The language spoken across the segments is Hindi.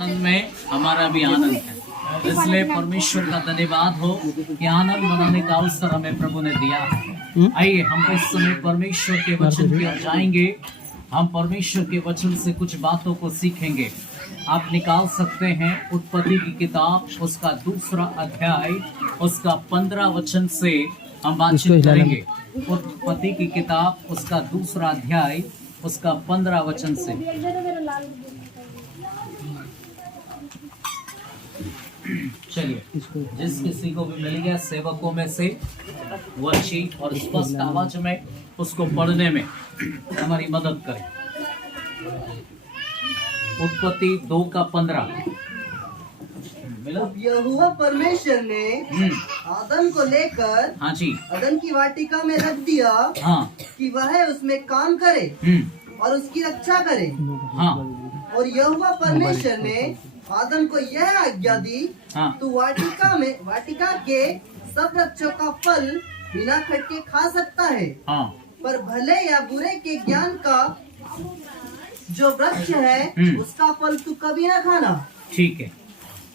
आनंद में हमारा भी आनंद है, इसलिए परमेश्वर का धन्यवाद हो कि आनंद मनाने का अवसर हमें प्रभु ने दिया है। आइए हम इस समय परमेश्वर के वचन की ओर जाएंगे। हम परमेश्वर के वचन से कुछ बातों को सीखेंगे। आप निकाल सकते हैं उत्पत्ति की किताब, उसका 2 अध्याय, उसका 15 वचन से हम बातचीत करेंगे। उत्पत्ति की किताब, उसका 2 अध्याय, उसका 15 वचन से। चलिए, जिस किसी को भी मिल गया सेवकों में से वो अच्छी और स्पष्ट आवाज में उसको पढ़ने में हमारी मदद करें। उत्पत्ति 2:15 मिला। यहोवा परमेश्वर ने आदम को लेकर हाँ जी, अदन की वाटिका में रख दिया, हाँ कि वह उसमें काम करे और उसकी रक्षा करे। हाँ और यहोवा परमेश्वर ने आदम को यह आज्ञा दी, हाँ तू वाटिका के सब वृक्षों का फल बिना खटके खा सकता है, हाँ पर भले या बुरे के ज्ञान का जो वृक्ष है उसका फल तू कभी न खाना। ठीक है।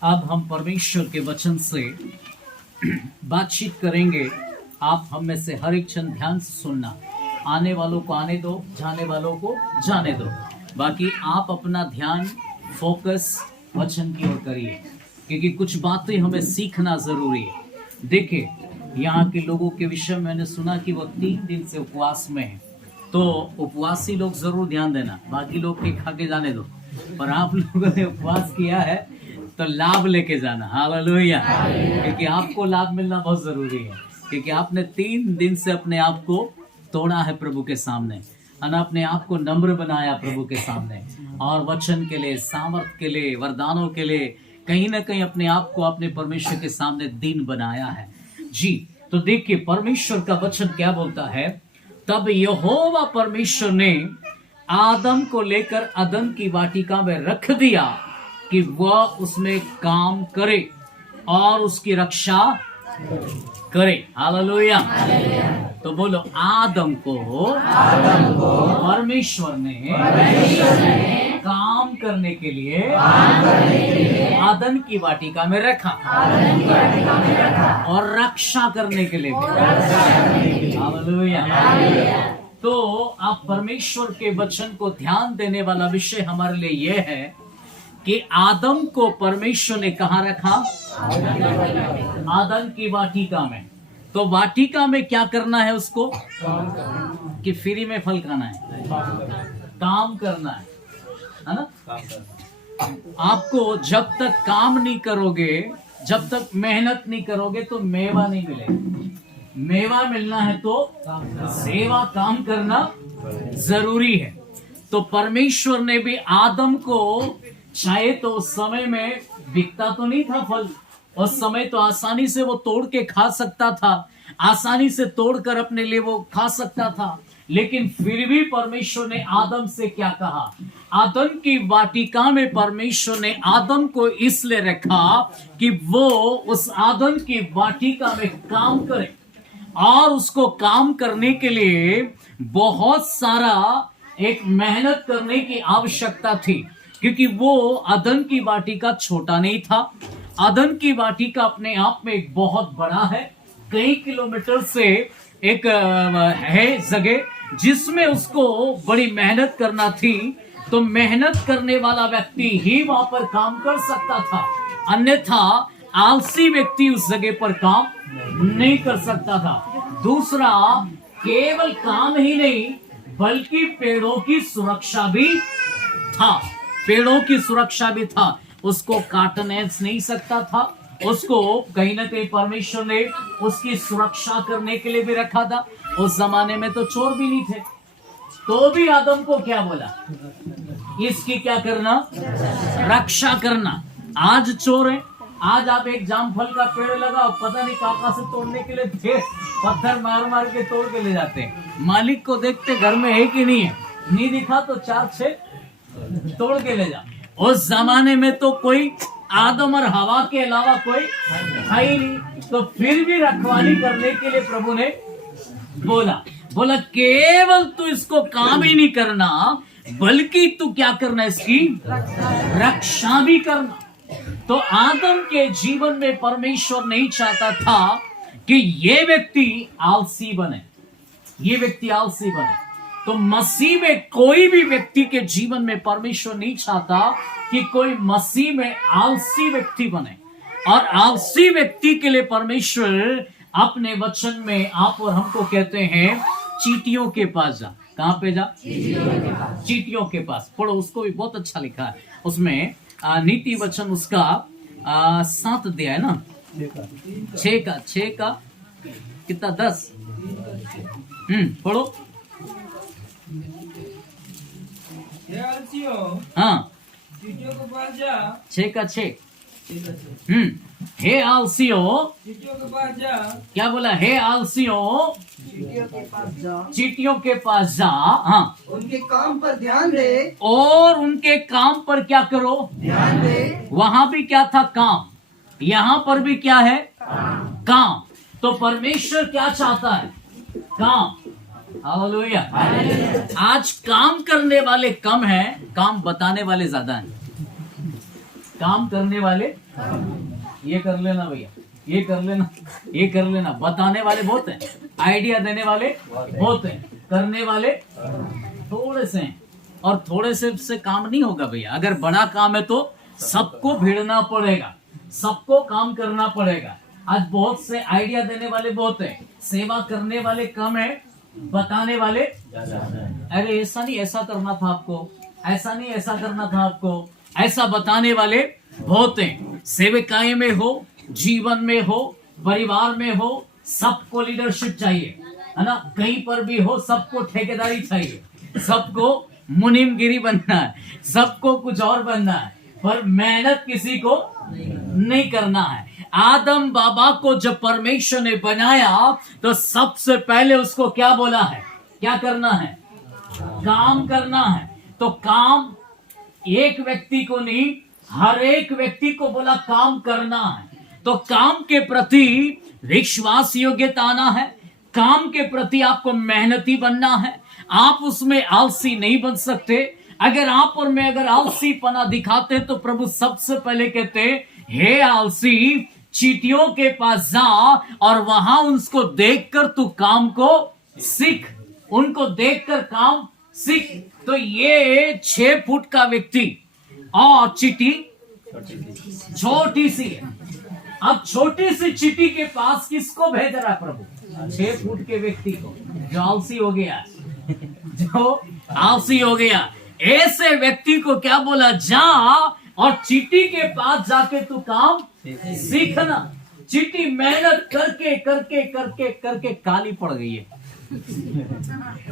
अब हम परमेश्वर के वचन से बातचीत करेंगे। आप हम में से हर एक क्षण ध्यान से सुनना। आने वालों को आने दो, जाने वालों को जाने दो। बाकी आप अपना ध्यान फोकस वचन की ओर करिए, क्योंकि कुछ बातें हमें सीखना जरूरी है। देखिए, यहाँ के लोगों के विषय में मैंने सुना कि वो 3 दिन से उपवास में है, तो उपवासी लोग जरूर ध्यान देना। बाकी लोग के खा के जाने दो, पर आप लोगों ने उपवास किया है तो लाभ लेके जाना। हालेलुया। क्योंकि आपको लाभ मिलना बहुत जरूरी है, क्योंकि आपने 3 दिन से अपने आप को तोड़ा है प्रभु के सामने, अपने आप को नम्र बनाया प्रभु के सामने, और वचन के लिए, सामर्थ के लिए, वरदानों के लिए कहीं ना कहीं अपने आप को अपने परमेश्वर के सामने दीन बनाया है जी। तो देखिए परमेश्वर का वचन क्या बोलता है। तब यहोवा परमेश्वर ने आदम को लेकर अदन की वाटिका में रख दिया कि वह उसमें काम करे और उसकी रक्षा करे। हालेलुया। तो बोलो, आदम को परमेश्वर ने काम करने के लिए आदन की वाटिका में रखा और रक्षा करने के लिए। हालेलुया। तो आप परमेश्वर के वचन को ध्यान देने वाला विषय हमारे लिए यह है कि आदम को परमेश्वर ने कहाँ रखा? आदन की वाटिका में। तो वाटिका में क्या करना है उसको? कि फ्री में फल खाना है? काम करना है ना? आपको जब तक काम नहीं करोगे, जब तक मेहनत नहीं करोगे तो मेवा नहीं मिलेगा। मेवा मिलना है तो सेवा, काम करना जरूरी है। तो परमेश्वर ने भी आदम को, चाहे तो उस समय में बिकता तो नहीं था फल, उस समय तो आसानी से वो तोड़ के खा सकता था, आसानी से तोड़कर अपने लिए वो खा सकता था, लेकिन फिर भी परमेश्वर ने आदम से क्या कहा? आदम की वाटिका में परमेश्वर ने आदम को इसलिए रखा कि वो उस आदम की वाटिका में काम करे, और उसको काम करने के लिए बहुत सारा एक मेहनत करने की आवश्यकता थी, क्योंकि वो अदन की वाटिका छोटा नहीं था। अदन की वाटिका अपने आप में एक बहुत बड़ा है, कई किलोमीटर से एक है जगह जिसमें उसको बड़ी मेहनत करना थी। तो मेहनत करने वाला व्यक्ति ही वहां पर काम कर सकता था, अन्यथा आलसी व्यक्ति उस जगह पर काम नहीं कर सकता था। दूसरा, केवल काम ही नहीं बल्कि पेड़ों की सुरक्षा भी था। पेड़ों की सुरक्षा भी था। उसको काटने नहीं सकता था, उसको कहीं ना कहीं परमेश्वर ने उसकी सुरक्षा करने के लिए भी रखा था। उस जमाने में तो चोर भी नहीं थे, तो भी आदम को क्या बोला? इसकी क्या करना? रक्षा करना। आज चोर है, आज आप एक जामफल का पेड़ लगाओ, पता नहीं कहाँ से तोड़ने के लिए थे, पत्थर मार मार के तोड़ के ले जाते हैं। मालिक को देखते घर में है कि नहीं है, नहीं दिखा तो 4-6 तोड़ के ले जा। उस जमाने में तो कोई आदम और हवा के अलावा कोई था ही नहीं, तो फिर भी रखवाली करने के लिए प्रभु ने बोला केवल तू इसको काम ही नहीं करना, बल्कि तू क्या करना है, इसकी रक्षा भी करना। तो आदम के जीवन में परमेश्वर नहीं चाहता था कि ये व्यक्ति आलसी बने, ये व्यक्ति आलसी बने। तो मसीह में कोई भी व्यक्ति के जीवन में परमेश्वर नहीं चाहता कि कोई मसीह में आलसी व्यक्ति बने। और आलसी व्यक्ति के लिए परमेश्वर अपने वचन में आप और हमको कहते हैं चींटियों के पास जा। कहां पे जा? चींटियों के पास। पढ़ो, उसको भी बहुत अच्छा लिखा है उसमें। नीति वचन उसका 7 अध्याय है ना, 6 का कितना 10। पढ़ो। हाँ, 6 का 6। हे आलसियो, क्या बोला? हे आलसियो, चींटियों के पास जा। हाँ, उनके काम पर ध्यान दे, और उनके काम पर क्या करो? ध्यान दे। वहां भी क्या था? काम। यहां पर भी क्या है? काम। तो परमेश्वर क्या चाहता है? काम। हालेलुया। आज काम करने वाले कम हैं, काम बताने वाले ज्यादा हैं। काम करने वाले, ये कर लेना भैया, ये कर लेना, ये कर लेना, बताने वाले बहुत हैं, आइडिया देने वाले बहुत हैं, करने वाले थोड़े से हैं। और थोड़े से काम नहीं होगा भैया। अगर बड़ा काम है तो सबको भिड़ना पड़ेगा, सबको काम करना पड़ेगा। आज बहुत से आइडिया देने वाले बहुत हैं, सेवा करने वाले कम है, बताने वाले ज्यादा। अरे ऐसा नहीं, ऐसा करना था आपको, ऐसा नहीं, ऐसा करना था आपको, ऐसा बताने वाले बहुत हैं। सेविकाएं में हो, जीवन में हो, परिवार में हो, सबको लीडरशिप चाहिए, है ना। कहीं पर भी हो, सबको ठेकेदारी चाहिए, सबको मुनीमगिरी बनना है, सबको कुछ और बनना है, पर मेहनत किसी को नहीं करना है। आदम बाबा को जब परमेश्वर ने बनाया तो सबसे पहले उसको क्या बोला है? क्या करना है? काम करना है। तो काम एक व्यक्ति को नहीं, हर एक व्यक्ति को बोला काम करना है। तो काम के प्रति विश्वास योग्यता आना है, काम के प्रति आपको मेहनती बनना है। आप उसमें आलसी नहीं बन सकते। अगर आप और मैं अगर आलसी पना दिखाते तो प्रभु सबसे पहले कहते, हे आलसी, चींटियों के पास जा और वहां उसको देखकर तू काम को सीख, उनको देखकर काम सीख। तो ये 6 फुट का व्यक्ति और चींटी छोटी सी है। अब छोटी सी चींटी के पास किसको भेज रहा है प्रभु? 6 फुट के व्यक्ति को, जो आलसी हो गया, जो आलसी हो गया। ऐसे व्यक्ति को क्या बोला? जा और चींटी के पास जाके तू काम सीखना। चींटी मेहनत करके करके करके करके काली पड़ गई है,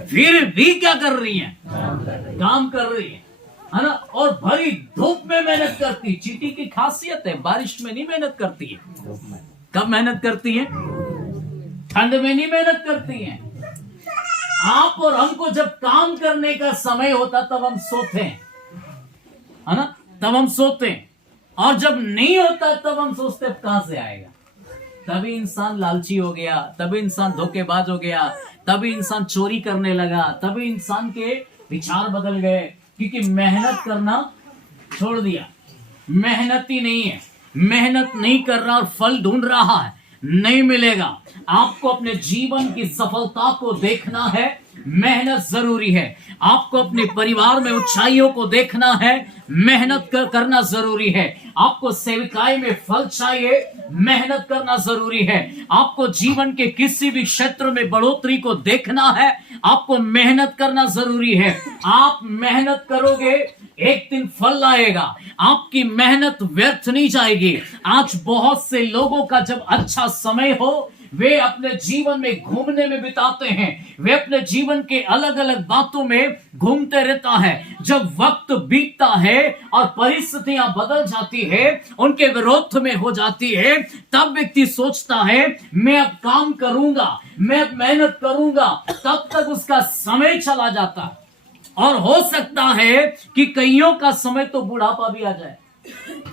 फिर भी क्या कर रही है? काम कर रही है ना। और भरी धूप में मेहनत करती। चींटी की खासियत है, बारिश में नहीं मेहनत करती है। कब मेहनत करती है? ठंड में नहीं मेहनत करती है। आप और हमको जब काम करने का समय होता तब हम सोते हैं, है ना, तब हम सोते हैं। और जब नहीं होता तब हम सोचते कहां से आएगा। तभी इंसान लालची हो गया, तभी इंसान धोखेबाज हो गया, तभी इंसान चोरी करने लगा, तभी इंसान के विचार बदल गए, क्योंकि मेहनत करना छोड़ दिया। मेहनत ही नहीं है, मेहनत नहीं कर रहा और फल ढूंढ रहा है, नहीं मिलेगा। आपको अपने जीवन की सफलता को देखना है, मेहनत जरूरी है। आपको अपने परिवार में ऊंचाइयों को देखना है, मेहनत करना जरूरी है। आपको सेविकाई में फल चाहिए, मेहनत करना जरूरी है। आपको जीवन के किसी भी क्षेत्र में बढ़ोतरी को देखना है, आपको मेहनत करना जरूरी है। आप मेहनत करोगे, एक दिन फल आएगा। आपकी मेहनत व्यर्थ नहीं जाएगी। आज बहुत से लोगों का जब अच्छा समय हो, वे अपने जीवन में घूमने में बिताते हैं, वे अपने जीवन के अलग अलग बातों में घूमते रहता है। जब वक्त बीतता है और परिस्थितियां बदल जाती है, उनके विरोध में हो जाती है, तब व्यक्ति सोचता है मैं अब काम करूंगा, मैं अब मेहनत करूंगा। तब तक उसका समय चला जाता। और हो सकता है कि कईयों का समय तो बुढ़ापा भी आ जाए,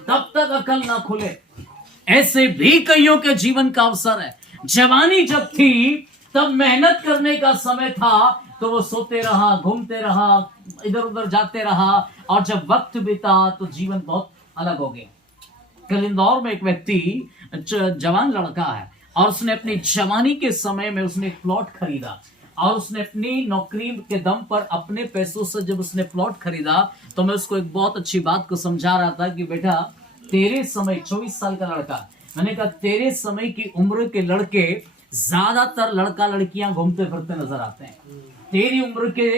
तब तक अकल ना खुले। ऐसे भी कईयों के जीवन का अवसर है। जवानी जब थी तब मेहनत करने का समय था, तो वो सोते रहा, घूमते रहा, इधर उधर जाते रहा, और जब वक्त बीता तो जीवन बहुत अलग हो गया। कल इंदौर में एक व्यक्ति जवान लड़का है, और उसने अपनी जवानी के समय में उसने एक प्लॉट खरीदा, और उसने अपनी नौकरी के दम पर अपने पैसों से जब उसने प्लॉट खरीदा, तो मैं उसको एक बहुत अच्छी बात को समझा रहा था कि बेटा तेरे समय, 24 साल का लड़का, मैंने कहा तेरे समय की उम्र के लड़के ज्यादातर लड़का लड़कियां घूमते फिरते नजर आते हैं। तेरी उम्र के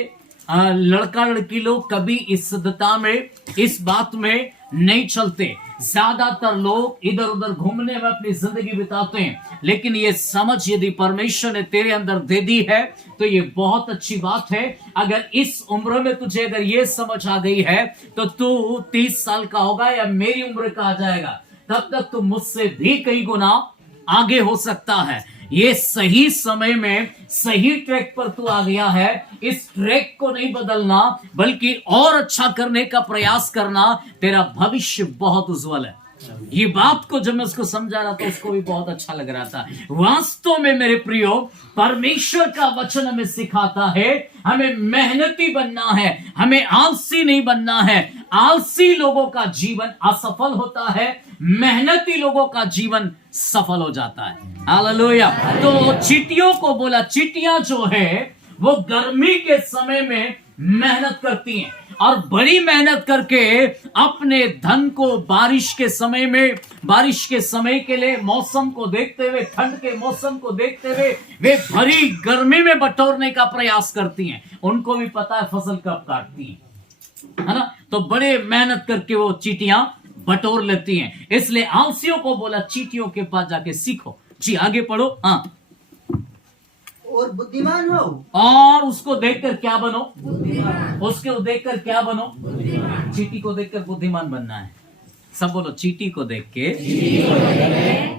लड़का लड़की लोग कभी इस सिद्धता में, इस बात में नहीं चलते। ज्यादातर लोग इधर उधर घूमने में अपनी जिंदगी बिताते हैं। लेकिन ये समझ यदि परमेश्वर ने तेरे अंदर दे दी है तो ये बहुत अच्छी बात है। अगर इस उम्र में तुझे अगर ये समझ आ गई है तो तू 30 साल का होगा या मेरी उम्र का आ जाएगा, तब तक तू मुझसे भी कई गुना आगे हो सकता है। ये सही समय में सही ट्रैक पर तू आ गया है। इस ट्रैक को नहीं बदलना बल्कि और अच्छा करने का प्रयास करना। तेरा भविष्य बहुत उज्जवल है। ये बात को जब मैं उसको समझा रहा था उसको भी बहुत अच्छा लग रहा था। वास्तव में मेरे प्रियो, परमेश्वर का वचन हमें सिखाता है हमें मेहनती बनना है, हमें आलसी नहीं बनना है। आलसी लोगों का जीवन असफल होता है, मेहनती लोगों का जीवन सफल हो जाता है। हालेलुया। तो चींटियों को बोला, चींटियां जो है वो गर्मी के समय में मेहनत करती हैं और बड़ी मेहनत करके अपने धन को बारिश के समय में, बारिश के समय के लिए मौसम को देखते हुए, ठंड के मौसम को देखते हुए वे भरी गर्मी में बटोरने का प्रयास करती हैं। उनको भी पता है फसल कब काटती हैं, है ना। तो बड़े मेहनत करके वो चींटियां बटोर लेती हैं। इसलिए आलसियों को बोला चींटियों के पास जाके सीखो। जी आगे पढ़ो। हाँ, और बुद्धिमान हो। और उसको देखकर क्या बनो? उसको देखकर क्या बनो? चींटी को देखकर बुद्धिमान बनना है। सब बोलो, चींटी को देख के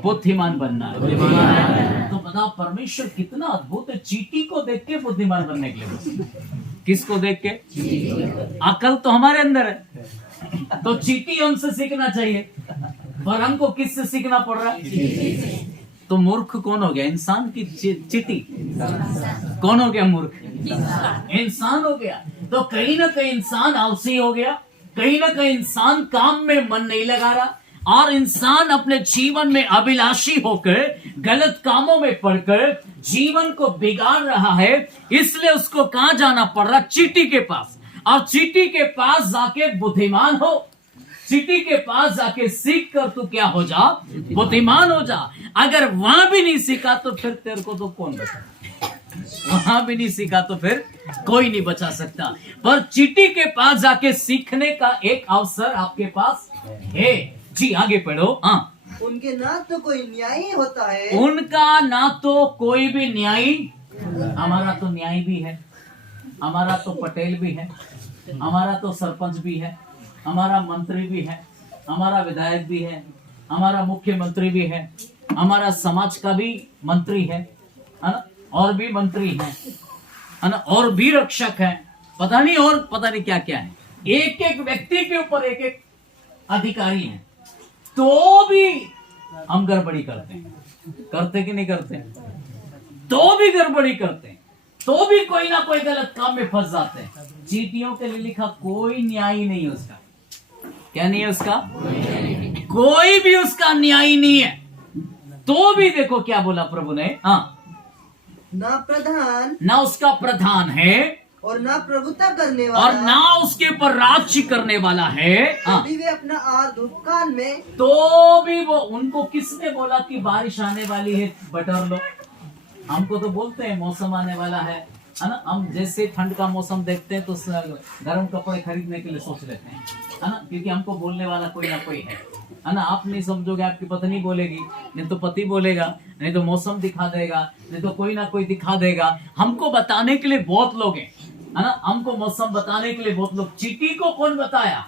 बुद्धिमान बनना है। तो बता परमेश्वर कितना अद्भुत है। चींटी को देख के बुद्धिमान बनने के लिए। किसको देख के? अकल तो हमारे अंदर है, तो चींटी हमसे सीखना चाहिए। पर हमको किससे सीखना पड़ रहा है? तो मूर्ख कौन हो गया? इंसान की चींटी? कौन हो गया मूर्ख? इंसान हो गया। तो कहीं ना कहीं इंसान आलसी हो गया, कहीं ना कहीं इंसान काम में मन नहीं लगा रहा, और इंसान अपने जीवन में अभिलाषी होकर गलत कामों में पड़कर जीवन को बिगाड़ रहा है। इसलिए उसको कहां जाना पड़ रहा? चींटी के पास। और चींटी के पास जाके बुद्धिमान हो। चींटी के पास जाके सीख कर तू क्या हो जा? बुद्धिमान हो जा। अगर वहां भी नहीं सीखा तो फिर तेरे को तो कौन बचा? वहां भी नहीं सीखा तो फिर कोई नहीं बचा सकता। पर चींटी के पास जाके सीखने का एक अवसर आपके पास है। जी आगे पढ़ो। हाँ, उनके ना तो कोई न्यायी होता है। उनका ना तो कोई भी न्यायी। हमारा तो न्यायी भी है, हमारा तो पटेल भी है, हमारा तो सरपंच भी है, हमारा मंत्री भी है, हमारा विधायक भी है, हमारा मुख्यमंत्री भी है, हमारा समाज का भी मंत्री है ना, और भी मंत्री है ना, और भी रक्षक है, पता नहीं और पता नहीं क्या क्या है। एक एक व्यक्ति के ऊपर एक एक अधिकारी है। तो भी हम गड़बड़ी करते हैं। करते कि नहीं करते? तो भी गड़बड़ी करते हैं, तो भी कोई ना कोई गलत काम में फंस जाते हैं। चींटियों के लिए लिखा कोई न्याय नहीं है उसका। क्या नहीं है उसका? कोई भी उसका न्याय नहीं है। तो भी देखो क्या बोला प्रभु ने। हाँ, ना प्रधान, ना उसका प्रधान है, और ना प्रभुता करने वाला, और ना उसके ऊपर राज्य करने वाला है। हाँ, अभी वे अपना आहार दुकान में। तो भी वो, उनको किसने बोला कि बारिश आने वाली है, बटोर लो? हमको तो बोलते हैं मौसम आने वाला है ना। हम जैसे ठंड का मौसम देखते हैं तो गर्म कपड़े खरीदने के लिए सोच लेते हैं, है ना, क्योंकि हमको बोलने वाला कोई ना कोई है ना। आप नहीं समझोगे, आपकी पत्नी बोलेगी, नहीं तो पति बोलेगा, नहीं तो मौसम दिखा देगा, नहीं तो कोई ना कोई दिखा देगा। हमको बताने के लिए बहुत लोग हैं, है ना। हमको मौसम बताने के लिए बहुत लोग। चींटी को कौन बताया?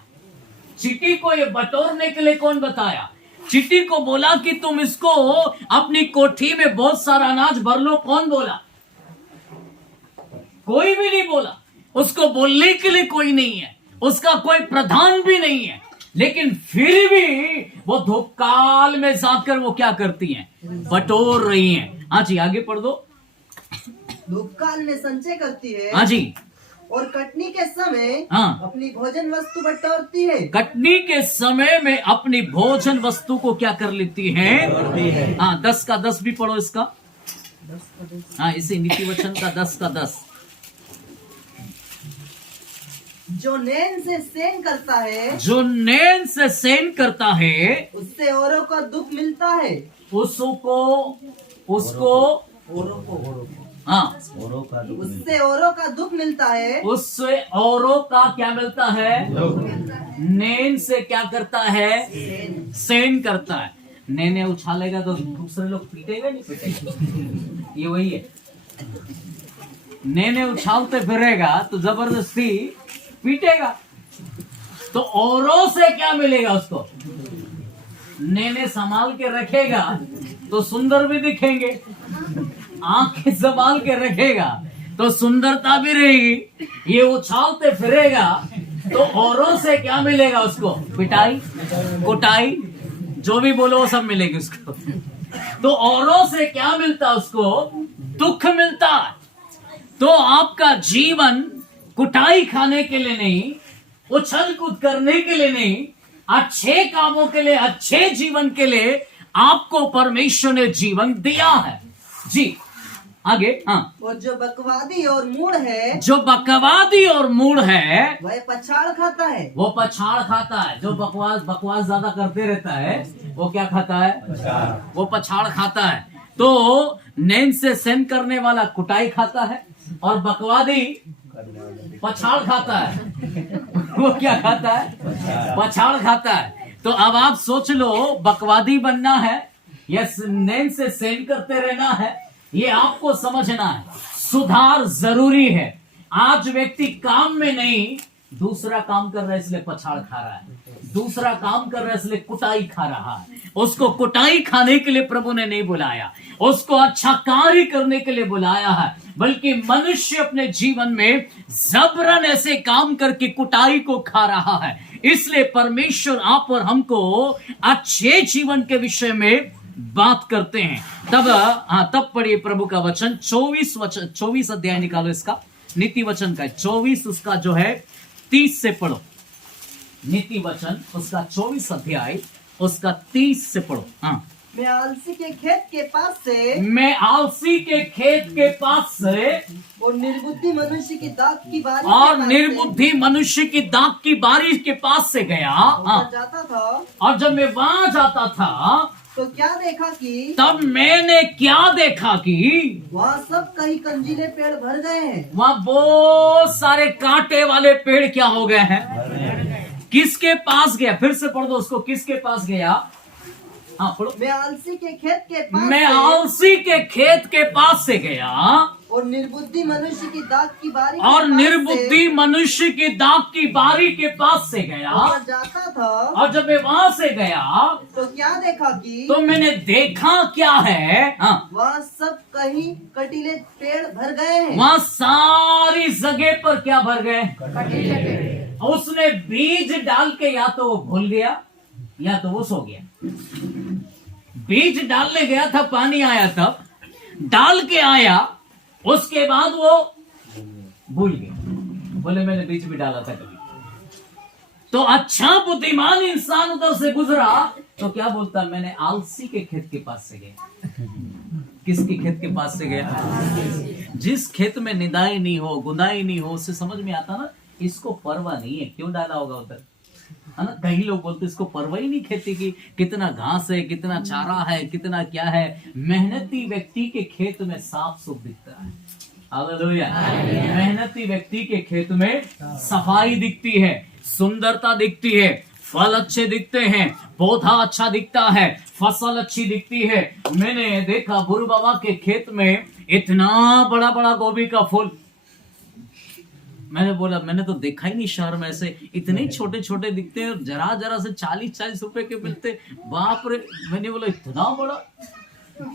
चींटी को ये बटोरने के लिए कौन बताया? चींटी को बोला कि तुम इसको अपनी कोठी में बहुत सारा अनाज भर लो। कौन बोला? कोई भी नहीं बोला। उसको बोलने के लिए कोई नहीं है, उसका कोई प्रधान भी नहीं है। लेकिन फिर भी वो धूपकाल में जाकर वो क्या करती हैं? बटोर रही हैं। हाँ जी आगे पढ़ दो। धूपकाल में संचय करती है हाँ जी, और कटनी के समय हाँ, अपनी भोजन वस्तु बटोरती है। कटनी के समय में अपनी भोजन वस्तु को क्या कर लेती है? हाँ, 10 का 10 भी पढ़ो इसका। हाँ, इसी नीति वचन का 10 का 10। जो नैन से सेन करता है, जो नैन से सेन करता है, उससे औरों को दुख मिलता है। उसको हाँ, उससे औरों का दुख मिलता है। उससे औरों का क्या मिलता है? नैन से क्या करता है? सेन करता है। नैने उछालेगा तो दूसरे लोग पीटेगा नहीं पीटेगा? ये वही है। नैने उछालते फिरेगा तो जबरदस्ती पीटेगा। तो औरों से क्या मिलेगा उसको? नैने संभाल के रखेगा तो सुंदर भी दिखेंगे, आंखें संभाल के रखेगा तो सुंदरता भी रहेगी। ये उछालते फिरेगा तो औरों से क्या मिलेगा उसको? पिटाई, कुटाई, जो भी बोलो वो सब मिलेगी उसको। तो औरों से क्या मिलता उसको? दुख मिलता है। तो आपका जीवन कुटाई खाने के लिए नहीं, उछल कूद करने के लिए नहीं, अच्छे कामों के लिए, अच्छे जीवन के लिए आपको परमेश्वर ने जीवन दिया है। जी आगे। हाँ, और जो बकवादी और मूढ़ है, जो बकवादी और मूढ़ है, वह पछाड़ खाता है। वो पछाड़ खाता है। जो बकवास ज्यादा करते रहता है वो क्या खाता है? वो पछाड़ खाता है। तो नैन से सेन करने वाला कुटाई खाता है और बकवादी पछाड़ खाता है। वो क्या खाता है? पछाड़ खाता है। तो अब आप सोच लो, बकवादी बनना है या नैन से सेन करते रहना है, ये आपको समझना है। सुधार जरूरी है। आज व्यक्ति काम में नहीं, दूसरा काम कर रहा है इसलिए पछाड़ खा रहा है, दूसरा काम कर रहा है इसलिए कुटाई खा रहा है। उसको कुटाई खाने के लिए प्रभु ने नहीं बुलाया, उसको अच्छा कार्य करने के लिए बुलाया है। बल्कि मनुष्य अपने जीवन में जबरन ऐसे काम करके कुटाई को खा रहा है। इसलिए परमेश्वर आप और हमको अच्छे जीवन के विषय में बात करते हैं। तब पढ़िए प्रभु का वचन 24 अध्याय निकालो इसका, नीति वचन का 24, उसका जो है 30 से पढ़ो। नीति वचन उसका 24 अध्याय उसका 30 से पढ़ो। हाँ, मैं आलसी के खेत के पास से, मैं आलसी के खेत के पास से और निर्बुद्धि मनुष्य की दाख की बारी और निर्बुद्धि मनुष्य की दाख की बारी के पास से गया। हाँ, जाता था। और जब मैं वहां जाता था तो क्या देखा कि, तब मैंने क्या देखा कि वहाँ सब कहीं कंजीले पेड़ भर गए हैं। वहाँ बहुत सारे कांटे वाले पेड़ क्या हो गए हैं? किसके पास गया? फिर से पढ़ दो उसको। किसके पास गया? हाँ पढ़ो। मैं आलसी के खेत के पास मैं से, आलसी के खेत के पास से गया और निर्बुद्धि मनुष्य की दाख की बारी के और पास निर्बुद्धि मनुष्य की दाख की बारी के पास से गया। और जाता था। और जब मैं वहां से गया तो क्या देखा कि, तो मैंने देखा क्या है? हाँ, वहाँ सब कहीं कटीले पेड़ भर गए हैं। वहां सारी जगह पर क्या भर गए? उसने बीज डाल के या तो वो भूल गया या तो वो सो गया। बीज डालने गया था, पानी आया तब डाल के आया, उसके बाद वो भूल गया, बोले मैंने बीज भी डाला था कभी। तो अच्छा बुद्धिमान इंसान उधर से गुजरा तो क्या बोलता? मैंने आलसी के खेत के पास से गया। किसके खेत के पास से गया? जिस खेत में निदाई नहीं हो, गुदाई नहीं हो, उससे समझ में आता ना इसको परवाह नहीं है, क्यों डाला होगा उधर, है ना। कई लोग बोलते इसको परवाह ही नहीं खेती की, कितना घास है, कितना चारा है, कितना क्या है। मेहनती व्यक्ति के खेत में साफ सुफ दिखता है। हालेलुया। मेहनती व्यक्ति के खेत में सफाई दिखती है, सुंदरता दिखती है, फल अच्छे दिखते हैं, पौधा अच्छा दिखता है, फसल अच्छी दिखती है। मैंने देखा गुरु बाबा के खेत में इतना बड़ा बड़ा गोभी का फूल, मैंने बोला मैंने तो देखा ही नहीं शहर में ऐसे, इतने छोटे छोटे दिखते हैं और जरा जरा से 40-40 रुपए के मिलते। बाप रे, मैंने बोला इतना बड़ा।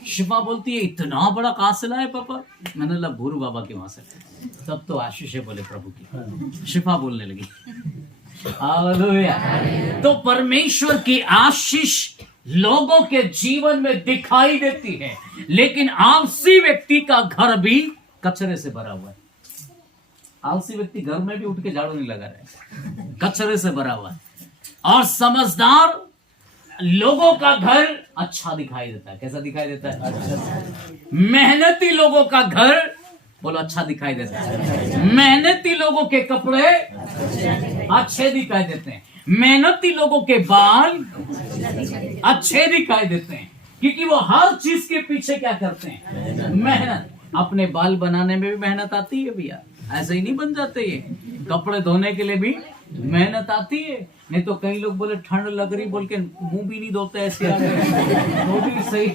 शिफा बोलती है इतना बड़ा कहां से लाए पापा? मैंने बोला भूरू बाबा के वहां से। तब तो आशीष है बोले प्रभु की। शिफा बोलने लगी। हालेलुया। तो परमेश्वर की आशीष लोगों के जीवन में दिखाई देती है, लेकिन आलसी व्यक्ति का घर भी कचरे से भरा हुआ है। आलसी व्यक्ति घर में भी उठ के झाड़ू नहीं लगा रहा है, कचरे से भरा हुआ है। और समझदार लोगों का घर अच्छा दिखाई देता है। कैसा दिखाई देता है? मेहनती लोगों का घर बोलो अच्छा दिखाई देता है। मेहनती लोगों के कपड़े अच्छे दिखाई देते हैं। मेहनती लोगों के बाल अच्छे दिखाई देते हैं, क्योंकि वो हर चीज के पीछे क्या करते हैं? मेहनत। अपने बाल बनाने में भी मेहनत आती है भैया, ऐसे ही नहीं बन जाते ये। कपड़े धोने के लिए भी मेहनत आती है। नहीं तो कई लोग बोले ठंड लग रही बोल के मुंह भी नहीं धोते ऐसे वो भी सही।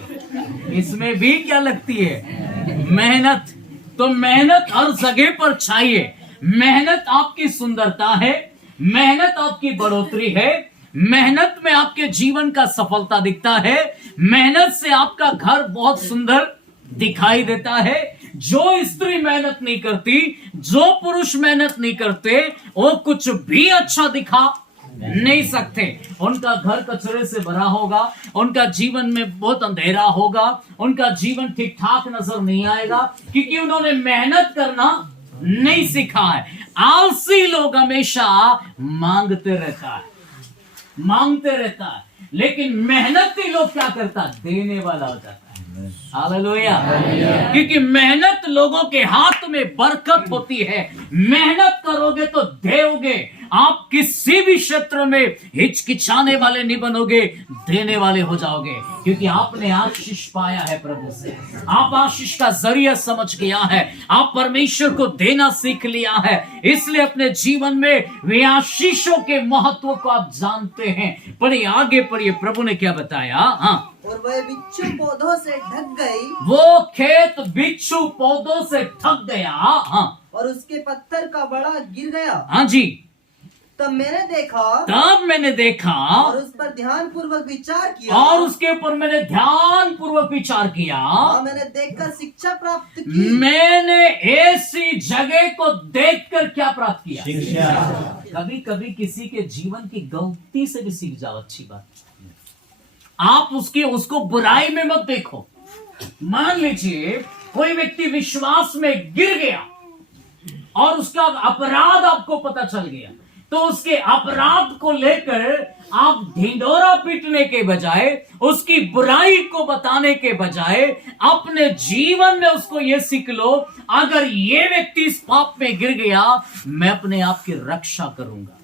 इसमें भी क्या लगती है? मेहनत। तो मेहनत हर जगह पर चाहिए। मेहनत आपकी सुंदरता है, मेहनत आपकी बढ़ोतरी है, मेहनत में आपके जीवन का सफलता दिखता है, मेहनत से आपका घर बहुत सुंदर दिखाई देता है। जो स्त्री मेहनत नहीं करती, जो पुरुष मेहनत नहीं करते, वो कुछ भी अच्छा दिखा नहीं सकते। उनका घर कचरे से भरा होगा, उनका जीवन में बहुत अंधेरा होगा, उनका जीवन ठीक ठाक नजर नहीं आएगा, क्योंकि उन्होंने मेहनत करना नहीं सीखा है। आलसी लोग हमेशा मांगते रहता है, लेकिन मेहनती लोग क्या करता है? देने वाला हो जाता है। हालेलुया। क्योंकि मेहनत लोगों के हाथ में बरकत होती है। मेहनत करोगे तो दोगे। आप किसी भी क्षेत्र में हिचकिचाने वाले नहीं बनोगे, देने वाले हो जाओगे, क्योंकि आपने आशीष पाया है प्रभु से। आप आशीष का जरिया समझ गया है, आप परमेश्वर को देना सीख लिया है, इसलिए अपने जीवन में वे आशीषों के महत्व को आप जानते हैं। पढ़िए, आगे पढ़िए, प्रभु ने क्या बताया? हाँ, और वह बिच्छू पौधों से ढक गई, वो खेत बिच्छू पौधों से ढक गया। हाँ, और उसके पत्थर का बड़ा गिर गया। हाँ जी। तब मैंने देखा और उस पर ध्यान पूर्वक विचार किया, और उसके ऊपर मैंने ध्यान पूर्वक विचार किया। मैंने देखकर शिक्षा प्राप्त की। मैंने ऐसी जगह को देखकर क्या प्राप्त किया? शिक्षा। कभी कभी किसी के जीवन की गलती से भी सीख जाओ, अच्छी बात। आप उसको बुराई में मत देखो। मान लीजिए कोई व्यक्ति विश्वास में गिर गया और उसका अपराध आपको पता चल गया, तो उसके अपराध को लेकर आप ढिंढोरा पीटने के बजाय, उसकी बुराई को बताने के बजाय, अपने जीवन में उसको ये सीख लो, अगर ये व्यक्ति इस पाप में गिर गया, मैं अपने आप की रक्षा करूंगा,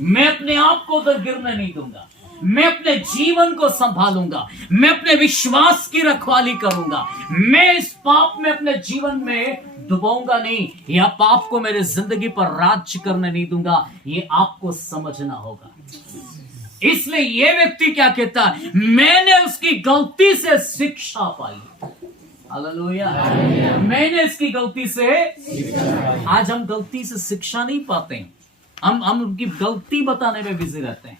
मैं अपने आप को उधर गिरने नहीं दूंगा, मैं अपने जीवन को संभालूंगा, मैं अपने विश्वास की रखवाली करूंगा, मैं इस पाप में अपने जीवन में डुबाऊंगा नहीं, या पाप को मेरे जिंदगी पर राज्य करने नहीं दूंगा। ये आपको समझना होगा। इसलिए ये व्यक्ति क्या कहता है? मैंने उसकी गलती से शिक्षा पाई। हालेलुया। मैंने इसकी गलती से, आज हम गलती से शिक्षा नहीं पाते हैं, हम उनकी गलती बताने में बिजी रहते हैं,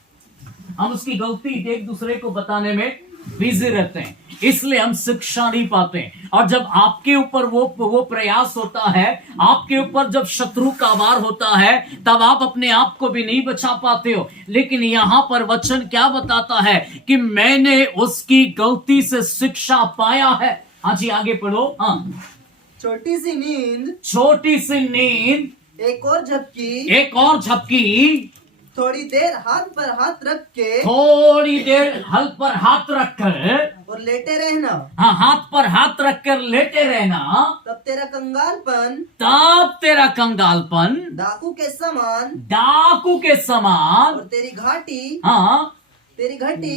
हम उसकी गलती एक दूसरे को बताने में बिजी रहते हैं, इसलिए हम शिक्षा नहीं पाते। और जब आपके ऊपर वो प्रयास होता है, आपके ऊपर जब शत्रु का वार होता है, तब आप अपने आप को भी नहीं बचा पाते हो। लेकिन यहां पर वचन क्या बताता है कि मैंने उसकी गलती से शिक्षा पाया है। हाँ जी, आगे पढ़ो। हाँ, छोटी सी नींद, एक और झपकी, थोड़ी देर हाथ पर हाथ रखकर और लेटे रहना। हाँ, हाथ पर हाथ रखकर लेटे रहना। तब तेरा कंगालपन डाकू के समान और तेरी घाटी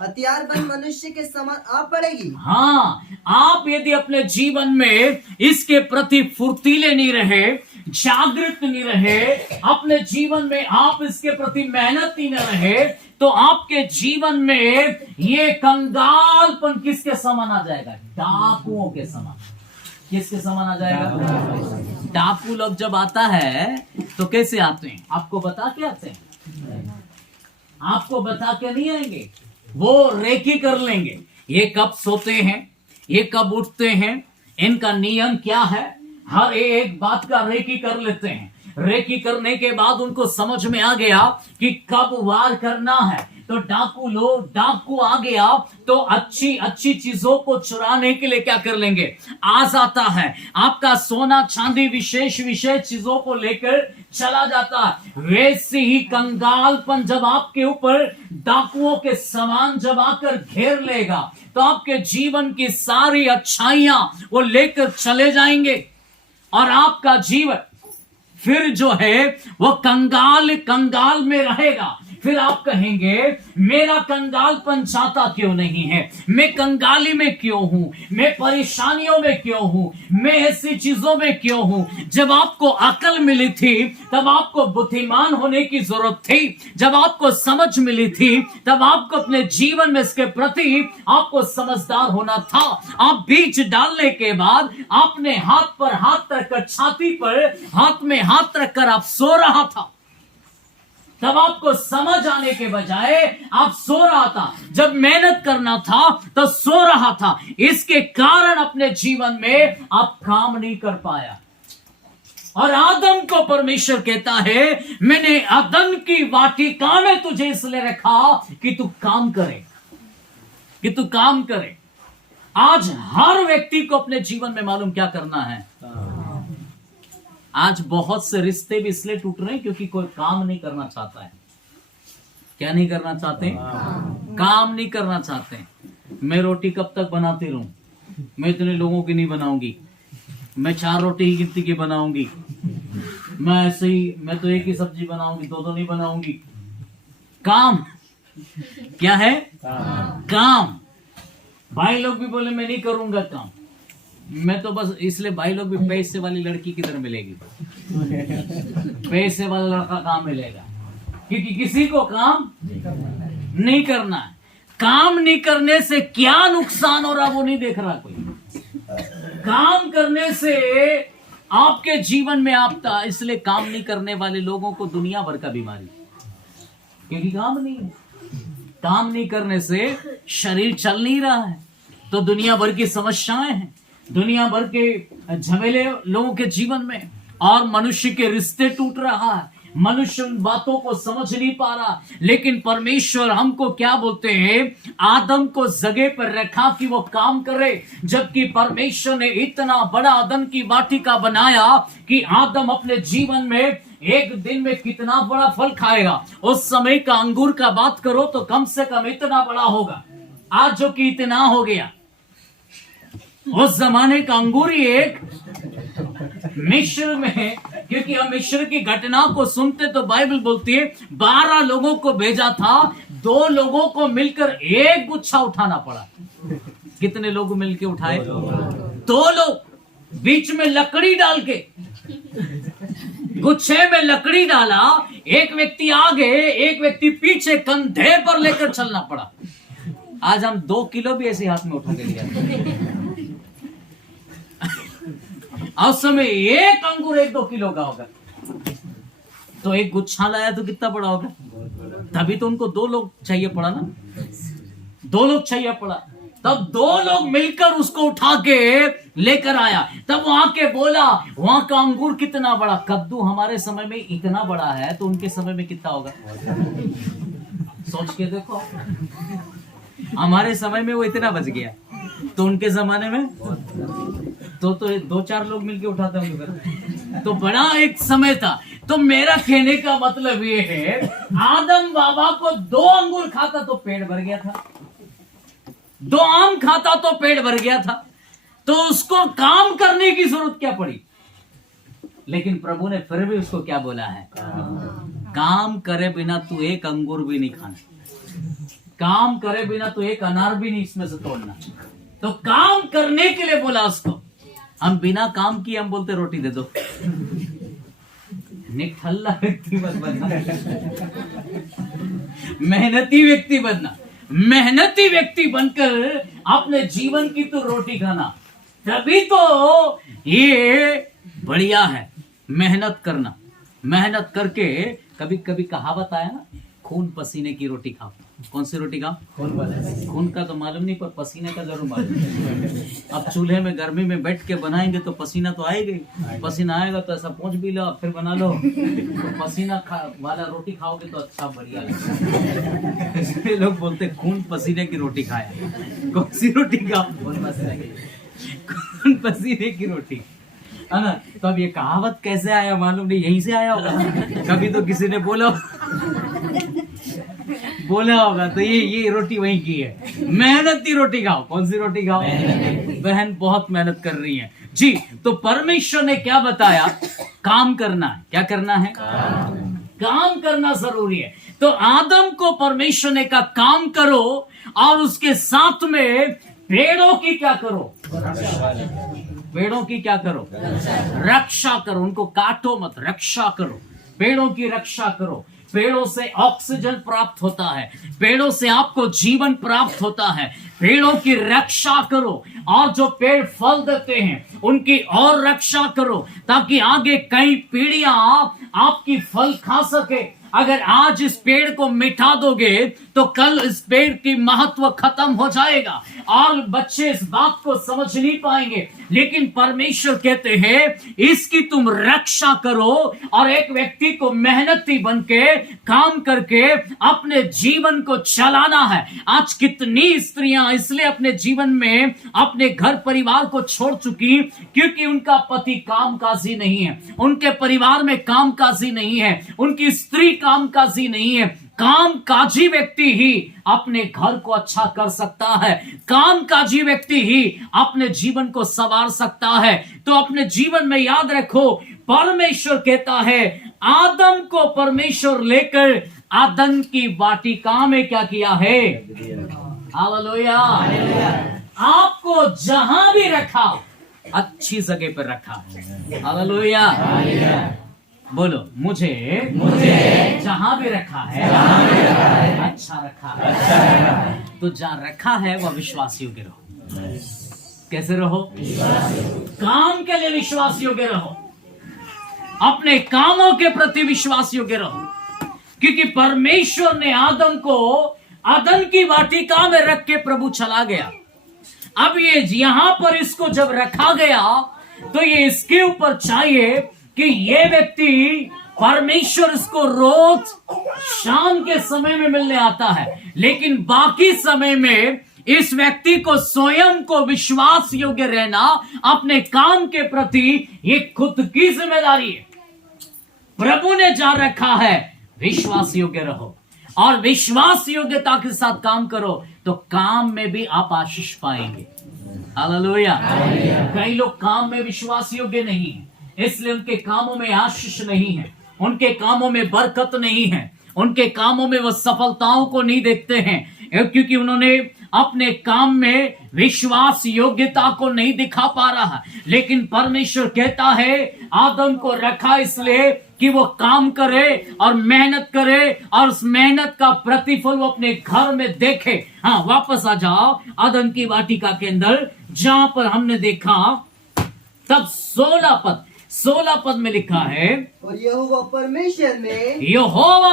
हथियार बंद मनुष्य के समान आ पड़ेगी। हाँ, आप यदि अपने जीवन में इसके प्रति फुर्तीले नहीं रहे, जागृत नहीं रहे, अपने जीवन में आप इसके प्रति मेहनती न रहे, तो आपके जीवन में ये कंगालपन किसके समान आ जाएगा? डाकुओं के समान। किसके समान आ जाएगा? डाकू लोग जब आता है तो कैसे आते हैं? आपको बता के आते हैं? आपको बता के नहीं आएंगे, वो रेकी कर लेंगे। ये कब सोते हैं, ये कब उठते हैं, इनका नियम क्या है, हर एक बात का रेकी कर लेते हैं। रेकी करने के बाद उनको समझ में आ गया कि कब वार करना है, तो डाकू आ गया तो अच्छी अच्छी चीजों को चुराने के लिए क्या कर लेंगे, आ जाता है। आपका सोना चांदी विशेष चीजों को लेकर चला जाता है। वैसे ही कंगालपन जब आपके ऊपर डाकुओं के समान जब आकर घेर लेगा तो आपके जीवन की सारी अच्छाइयां वो लेकर चले जाएंगे और आपका जीवन फिर जो है वो कंगाल में रहेगा। फिर आप कहेंगे मेरा कंगालपन जाता क्यों नहीं है, मैं कंगाली में क्यों हूं, मैं परेशानियों में क्यों हूं, मैं ऐसी चीजों में क्यों हूं। जब आपको अकल मिली थी तब आपको बुद्धिमान होने की जरूरत थी, जब आपको समझ मिली थी तब आपको अपने जीवन में इसके प्रति आपको समझदार होना था। आप बीज डालने के बाद आपने हाथ पर हाथ रखकर, छाती पर हाथ में हाथ रखकर आप सो रहा था, तब आपको समझ आने के बजाय आप सो रहा था। जब मेहनत करना था तो सो रहा था। इसके कारण अपने जीवन में आप काम नहीं कर पाया। और आदम को परमेश्वर कहता है मैंने अदन की वाटिका में तुझे इसलिए रखा कि तू काम करे, आज हर व्यक्ति को अपने जीवन में मालूम क्या करना है। आज बहुत से रिश्ते भी इसलिए टूट रहे हैं क्योंकि कोई काम नहीं करना चाहता है। क्या नहीं करना चाहते? काम नहीं करना चाहते। मैं रोटी कब तक बनाती रहूं, मैं इतने लोगों की नहीं बनाऊंगी, मैं 4 रोटी ही गिनती की बनाऊंगी, मैं तो एक ही सब्जी बनाऊंगी, 2 नहीं बनाऊंगी। काम क्या है? काम। भाई लोग भी बोले मैं नहीं करूंगा काम, मैं तो बस इसलिए भाई लोग भी पैसे वाली लड़की किधर मिलेगी, पैसे वाला लड़का काम मिलेगा, क्योंकि किसी को काम नहीं करना है। काम नहीं करने से क्या नुकसान हो रहा वो नहीं देख रहा कोई। काम करने से आपके जीवन में आपका, इसलिए काम नहीं करने वाले लोगों को दुनिया भर का बीमारी, क्योंकि काम नहीं है। काम नहीं करने से शरीर चल नहीं रहा है तो दुनिया भर की समस्याएं हैं, दुनिया भर के झमेले लोगों के जीवन में, और मनुष्य के रिश्ते टूट रहा है। मनुष्य उन बातों को समझ नहीं पा रहा। लेकिन परमेश्वर हमको क्या बोलते हैं, आदम को जगह पर रखा कि वो काम करे, जबकि परमेश्वर ने इतना बड़ा अदन की वाटिका बनाया कि आदम अपने जीवन में एक दिन में कितना बड़ा फल खाएगा। उस समय का अंगूर का बात करो तो कम से कम इतना बड़ा होगा, आज जो कि इतना हो गया। उस जमाने का अंगूर ही एक मिस्र में, क्योंकि हम मिस्र की घटना को सुनते तो बाइबल बोलती है 12 लोगों को भेजा था, 2 लोगों को मिलकर एक गुच्छा उठाना पड़ा। कितने लोग मिलकर उठाए? 2 लोग। बीच में लकड़ी डाल के, गुच्छे में लकड़ी डाला, एक व्यक्ति आगे एक व्यक्ति पीछे, कंधे पर लेकर चलना पड़ा। आज हम 2 किलो भी ऐसे हाथ में उठा के लिया। उस समय एक अंगूर 1-2 किलो का होगा, तो एक गुच्छा लाया तो कितना बड़ा होगा। तभी तो उनको 2 लोग चाहिए पड़ा ना, 2 लोग चाहिए पड़ा। तब 2 लोग मिलकर उसको उठा के लेकर आया। तब वहां के बोला वहां का अंगूर कितना बड़ा। कद्दू हमारे समय में इतना बड़ा है तो उनके समय में कितना होगा, सोच के देखो। हमारे समय में वो इतना बच गया तो उनके जमाने में तो 2-4 लोग मिलके उठाते होंगे। तो बड़ा एक समय था। तो मेरा कहने का मतलब ये है, आदम बाबा को 2 अंगूर खाता तो पेट भर गया था, 2 आम खाता तो पेट भर गया था, तो उसको काम करने की जरूरत क्या पड़ी। लेकिन प्रभु ने फिर भी उसको क्या बोला है, काम करे बिना तू एक अंगूर भी नहीं खाना, काम करे बिना तो एक अनार भी नहीं इसमें से तोड़ना। तो काम करने के लिए बोला उसको। हम बिना काम किए हम बोलते रोटी दे दो। निठल्ला व्यक्ति मत बनना, मेहनती व्यक्ति बनना। मेहनती व्यक्ति बनकर अपने जीवन की तो रोटी खाना, तभी तो ये बढ़िया है। मेहनत करना, मेहनत करके, कभी कभी कहावत आया ना, खून पसीने की रोटी खाओ। कौन सी रोटी का? खून का तो मालूम नहीं, पर पसीने का जरूर मालूम। अब चूल्हे में गर्मी में बैठ के बनाएंगे तो पसीना तो आएगा ही। पसीना आएगा तो ऐसा पहुंच भी लो फिर बना लो, तो पसीना वाला रोटी खाओगे तो अच्छा बढ़िया लगेगा। इसलिए लोग बोलते खून पसीने की रोटी खाया। कौन सी रोटी का? खून पसीने की रोटी, है ना। तो अब ये कहावत कैसे आया मालूम नहीं, यहीं से आया होगा। कभी तो किसी ने बोला होगा, तो ये रोटी वहीं की है। मेहनती रोटी खाओ। कौन सी रोटी खाओ? बहन बहुत मेहनत कर रही है जी। तो परमेश्वर ने क्या बताया? काम करना है। क्या करना है? काम करना जरूरी है। तो आदम को परमेश्वर ने कहा काम करो, और उसके साथ में पेड़ों की क्या करो? पेड़ों की क्या करो? रक्षा करो। उनको काटो मत, रक्षा करो। पेड़ों की रक्षा करो। पेड़ों से ऑक्सीजन प्राप्त होता है, पेड़ों से आपको जीवन प्राप्त होता है। पेड़ों की रक्षा करो, और जो पेड़ फल देते हैं उनकी और रक्षा करो, ताकि आगे कई पीढ़ियां आपकी फल खा सके। अगर आज इस पेड़ को मिटा दोगे तो कल इस पेड़ की महत्व खत्म हो जाएगा, और बच्चे इस बात को समझ नहीं पाएंगे। लेकिन परमेश्वर कहते हैं इसकी तुम रक्षा करो, और एक व्यक्ति को मेहनती बनके काम करके अपने जीवन को चलाना है। आज कितनी स्त्रियां इसलिए अपने जीवन में अपने घर परिवार को छोड़ चुकी, क्योंकि उनका पति कामकाजी नहीं है, उनके परिवार में कामकाजी नहीं है, उनकी स्त्री कामकाजी नहीं है। कामकाजी व्यक्ति ही अपने घर को अच्छा कर सकता है, कामकाजी व्यक्ति ही अपने जीवन को संवार सकता है। तो अपने जीवन में याद रखो, परमेश्वर कहता है आदम को परमेश्वर लेकर आदम की वाटिका में क्या किया है? हालेलुया। आपको जहां भी रखा, अच्छी जगह पर रखा। हालेलुया। बोलो, मुझे जहां भी रखा है अच्छा रखा है। तो जहां रखा है वह विश्वास योग्य रहो। कैसे रहो? काम के लिए विश्वास योग्य रहो, अपने कामों के प्रति विश्वास योग्य रहो। क्योंकि परमेश्वर ने आदम को अदन की वाटिका में रख के प्रभु चला गया। अब ये यहां पर इसको जब रखा गया तो ये इसके ऊपर चाहिए कि ये व्यक्ति, परमेश्वर इसको रोज शाम के समय में मिलने आता है, लेकिन बाकी समय में इस व्यक्ति को स्वयं को विश्वास योग्य रहना, अपने काम के प्रति, ये खुद की जिम्मेदारी है। प्रभु ने जान रखा है विश्वास योग्य रहो, और विश्वास योग्यता के साथ काम करो, तो काम में भी आप आशीष पाएंगे। हालेलुया। कई लोग काम में विश्वास योग्य नहीं है, इसलिए उनके कामों में आशीष नहीं है, उनके कामों में बरकत नहीं है, उनके कामों में वो सफलताओं को नहीं देखते हैं, क्योंकि उन्होंने अपने काम में विश्वास योग्यता को नहीं दिखा पा रहा। लेकिन परमेश्वर कहता है आदम को रखा इसलिए कि वो काम करे और मेहनत करे, और उस मेहनत का प्रतिफल वो अपने घर में देखे। हाँ, वापस आ जाओ आदम की वाटिका के अंदर, जहां पर हमने देखा तब 16 पद में लिखा है, और यहोवा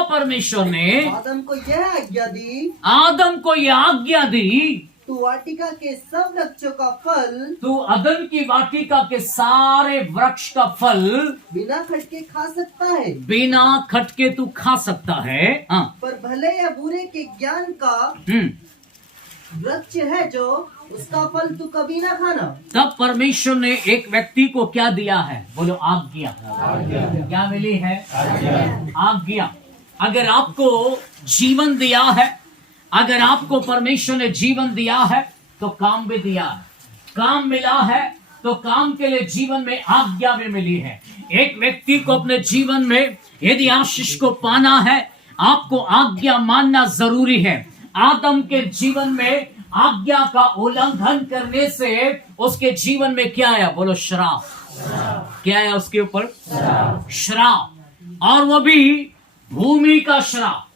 परमेश्वर ने आदम को यह आज्ञा दी, तू वाटिका के सब वृक्षों का फल, तू अदन की वाटिका के सारे वृक्ष का फल बिना खटके खा सकता है। बिना खटके तू खा सकता है। हाँ। पर भले या बुरे के ज्ञान का वृक्ष है जो, उसका फल तू कभी ना खाना। तब परमेश्वर ने एक व्यक्ति को क्या दिया है? बोलो, आज्ञा। क्या मिली है? आज्ञा। अगर आपको जीवन दिया है, अगर आपको परमेश्वर ने जीवन दिया है, तो काम भी दिया है। काम मिला है तो काम के लिए जीवन में आज्ञा भी मिली है। एक व्यक्ति को अपने जीवन में यदि आशीष को पाना है, आपको आज्ञा मानना जरूरी है। आदम के जीवन में आज्ञा का उल्लंघन करने से उसके जीवन में क्या आया? बोलो, श्राप। क्या आया उसके ऊपर? श्राप। और वो भी भूमि का श्राप।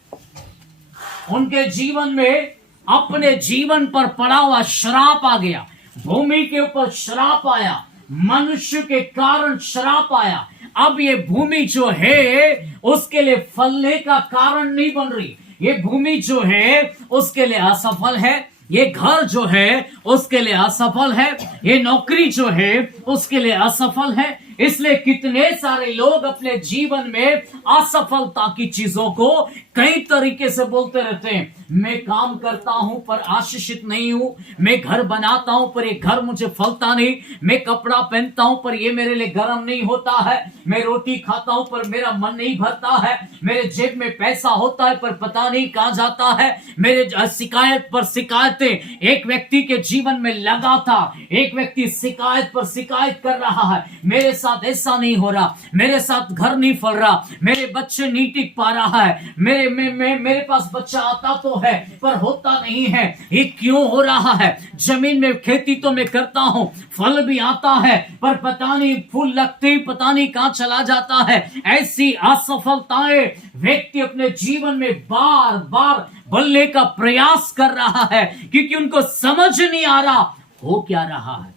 उनके जीवन में अपने जीवन पर पड़ा हुआ श्राप आ गया। भूमि के ऊपर श्राप आया, मनुष्य के कारण श्राप आया। अब ये भूमि जो है उसके लिए फलने का कारण नहीं बन रही, ये भूमि जो है उसके लिए असफल है, ये घर जो है उसके लिए असफल है, ये नौकरी जो है उसके लिए असफल है। इसलिए कितने सारे लोग अपने जीवन में असफलता की चीजों को कई तरीके से बोलते रहते हैं। मैं काम करता हूं पर आशीषित नहीं हूं, मैं घर बनाता हूं पर ये घर मुझे फलता नहीं, मैं कपड़ा पहनता हूं पर ये मेरे लिए गर्म नहीं होता है, मैं रोटी खाता हूं पर मेरा मन नहीं भरता है, मेरे जेब में पैसा होता है पर पता नहीं कहां जाता है, मेरे शिकायत पर शिकायतें। एक व्यक्ति के जीवन में लगा था, एक व्यक्ति शिकायत पर शिकायत कर रहा है, मेरे साथ ऐसा नहीं हो रहा, मेरे साथ घर नहीं फल रहा, मेरे बच्चे नहीं टिक पा रहा है, मेरे पास बच्चा आता तो है पर होता नहीं है, ये क्यों हो रहा है? जमीन में खेती तो मैं करता हूं, फल भी आता है पर पता नहीं फूल लगते ही पता नहीं कहां चला जाता है। ऐसी असफलताएं व्यक्ति अपने जीवन में बार बार बोलने का प्रयास कर रहा है क्योंकि उनको समझ नहीं आ रहा हो क्या रहा है,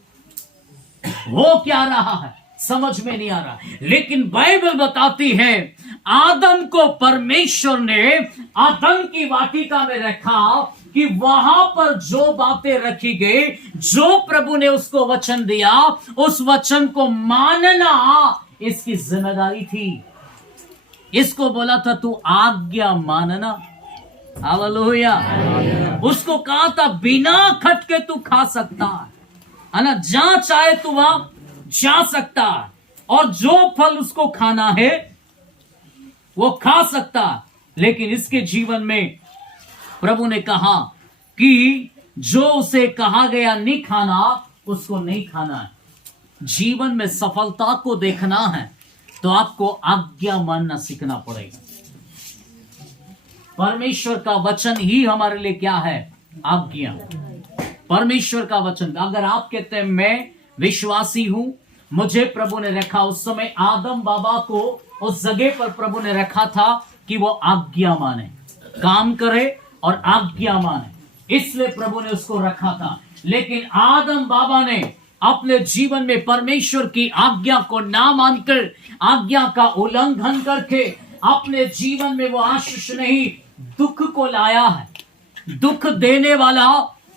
हो क्या रहा है, समझ में नहीं आ रहा। लेकिन बाइबल बताती है आदम को परमेश्वर ने आदम की वाटिका में रखा कि वहां पर जो बातें रखी गई, जो प्रभु ने उसको वचन दिया, उस वचन को मानना इसकी जिम्मेदारी थी। इसको बोला था तू आज्ञा मानना। हालेलुया। उसको कहा था बिना खटके तू खा सकता है ना, जहां चाहे तू वहां जा सकता है और जो फल उसको खाना है वो खा सकता, लेकिन इसके जीवन में प्रभु ने कहा कि जो उसे कहा गया नहीं खाना उसको नहीं खाना है। जीवन में सफलता को देखना है तो आपको आज्ञा मानना सीखना पड़ेगा। परमेश्वर का वचन ही हमारे लिए क्या है? आज्ञा। परमेश्वर का वचन। अगर आप कहते हैं मैं विश्वासी हूं, मुझे प्रभु ने रखा, उस समय आदम बाबा को उस जगह पर प्रभु ने रखा था कि वो आज्ञा माने, काम करे और आज्ञा माने, इसलिए प्रभु ने उसको रखा था। लेकिन आदम बाबा ने अपने जीवन में परमेश्वर की आज्ञा को ना मानकर, आज्ञा का उल्लंघन करके अपने जीवन में वो आशीष नहीं दुख को लाया है। दुख देने वाला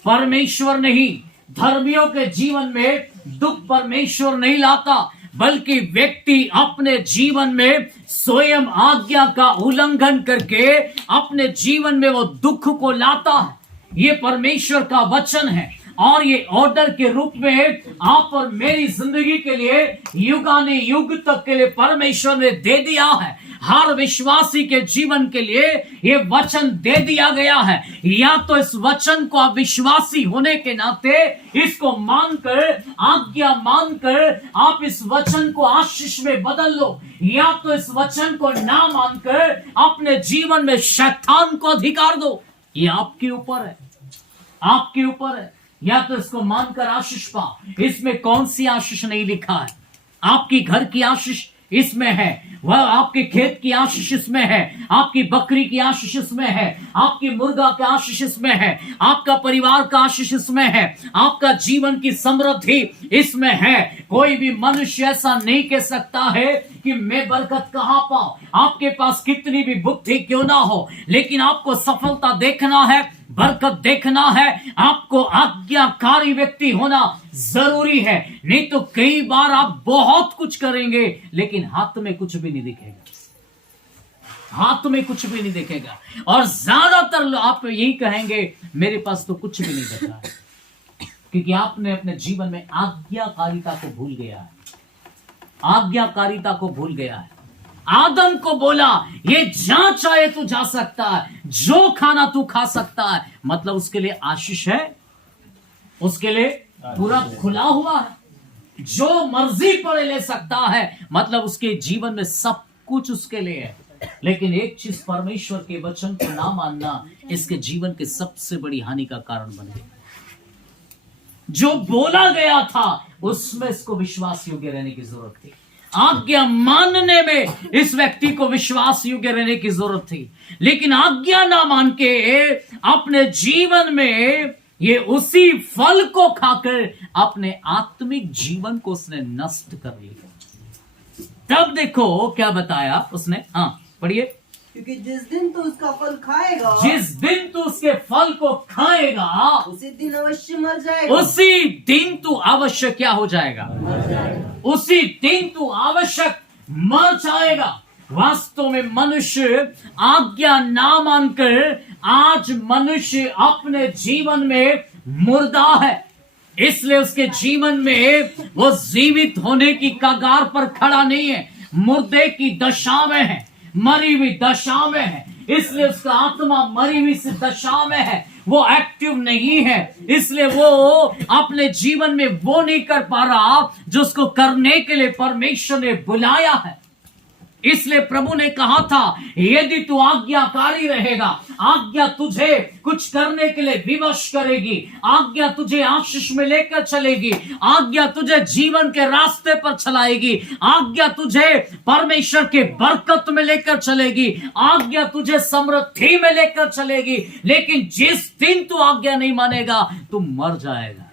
परमेश्वर नहीं, धर्मियों के जीवन में दुख परमेश्वर नहीं लाता, बल्कि व्यक्ति अपने जीवन में स्वयं आज्ञा का उल्लंघन करके अपने जीवन में वो दुख को लाता है। ये परमेश्वर का वचन है और ये ऑर्डर के रूप में आप और मेरी जिंदगी के लिए युगाने युग तक के लिए परमेश्वर ने दे दिया है। हर विश्वासी के जीवन के लिए ये वचन दे दिया गया है। या तो इस वचन को आप विश्वासी होने के नाते इसको मानकर, आज्ञा मानकर आप इस वचन को आशीष में बदल लो, या तो इस वचन को ना मानकर अपने जीवन में शैतान को अधिकार दो। ये आपके ऊपर है, आपके ऊपर है। या तो इसको मानकर आशीष पाओ। इसमें कौन सी आशीष नहीं लिखा है? आपकी घर की आशीष इसमें है, वह आपके खेत की आशीष इसमें है, आपकी बकरी की आशीष इसमें है, आपकी मुर्गा का आशीष इसमें है, आपका परिवार का आशीष इसमें है, आपका जीवन की समृद्धि इसमें है। कोई भी मनुष्य ऐसा नहीं कह सकता है कि मैं बरकत कहां पाऊं। आपके पास कितनी भी बुद्धि क्यों ना हो, लेकिन आपको सफलता देखना है, बरकत देखना है, आपको आज्ञाकारी व्यक्ति होना जरूरी है। नहीं तो कई बार आप बहुत कुछ करेंगे लेकिन हाथ में कुछ भी नहीं दिखेगा, हाथ में कुछ भी नहीं दिखेगा। और ज्यादातर आप यही कहेंगे मेरे पास तो कुछ भी नहीं बचा है, क्योंकि आपने अपने जीवन में आज्ञाकारिता को भूल गया है, आज्ञाकारिता को भूल गया है। आदम को बोला ये जहां चाहे तू जा सकता है, जो खाना तू खा सकता है, मतलब उसके लिए आशीष है, उसके लिए पूरा खुला हुआ है, जो मर्जी पड़े ले सकता है, मतलब उसके जीवन में सब कुछ उसके लिए है। लेकिन एक चीज, परमेश्वर के वचन को ना मानना इसके जीवन के सबसे बड़ी हानि का कारण बन गया। जो बोला गया था उसमें इसको विश्वास योग्य रहने की जरूरत थी, आज्ञा मानने में इस व्यक्ति को विश्वास योग्य रहने की जरूरत थी। लेकिन आज्ञा ना मान के अपने जीवन में ये उसी फल को खाकर अपने आत्मिक जीवन को उसने नष्ट कर लिया। तब देखो क्या बताया उसने, हाँ पढ़िए। क्योंकि जिस दिन तू उसका फल खाएगा, जिस दिन तू उसके फल को खाएगा, उसी दिन अवश्य मर जाएगा। उसी दिन तू अवश्य क्या हो जाएगा? उसी दिन तू आवश्यक मर जाएगा। वास्तव में मनुष्य आज्ञा ना मानकर आज मनुष्य अपने जीवन में मुर्दा है, इसलिए उसके जीवन में वो जीवित होने की कगार पर खड़ा नहीं है, मुर्दे की दशा में है, मरी हुई दशा में है। इसलिए उसका आत्मा मरी हुई दशा में है, वो एक्टिव नहीं है, इसलिए वो अपने जीवन में वो नहीं कर पा रहा जो उसको करने के लिए परमेश्वर ने बुलाया है। इसलिए प्रभु ने कहा था, यदि तू आज्ञाकारी रहेगा, आज्ञा तुझे कुछ करने के लिए विवश करेगी, आज्ञा तुझे आशीष में लेकर चलेगी, आज्ञा तुझे जीवन के रास्ते पर चलाएगी, आज्ञा तुझे परमेश्वर के बरकत में लेकर चलेगी, आज्ञा तुझे समृद्धि में लेकर चलेगी। लेकिन जिस दिन तू आज्ञा नहीं मानेगा, तू मर जाएगा,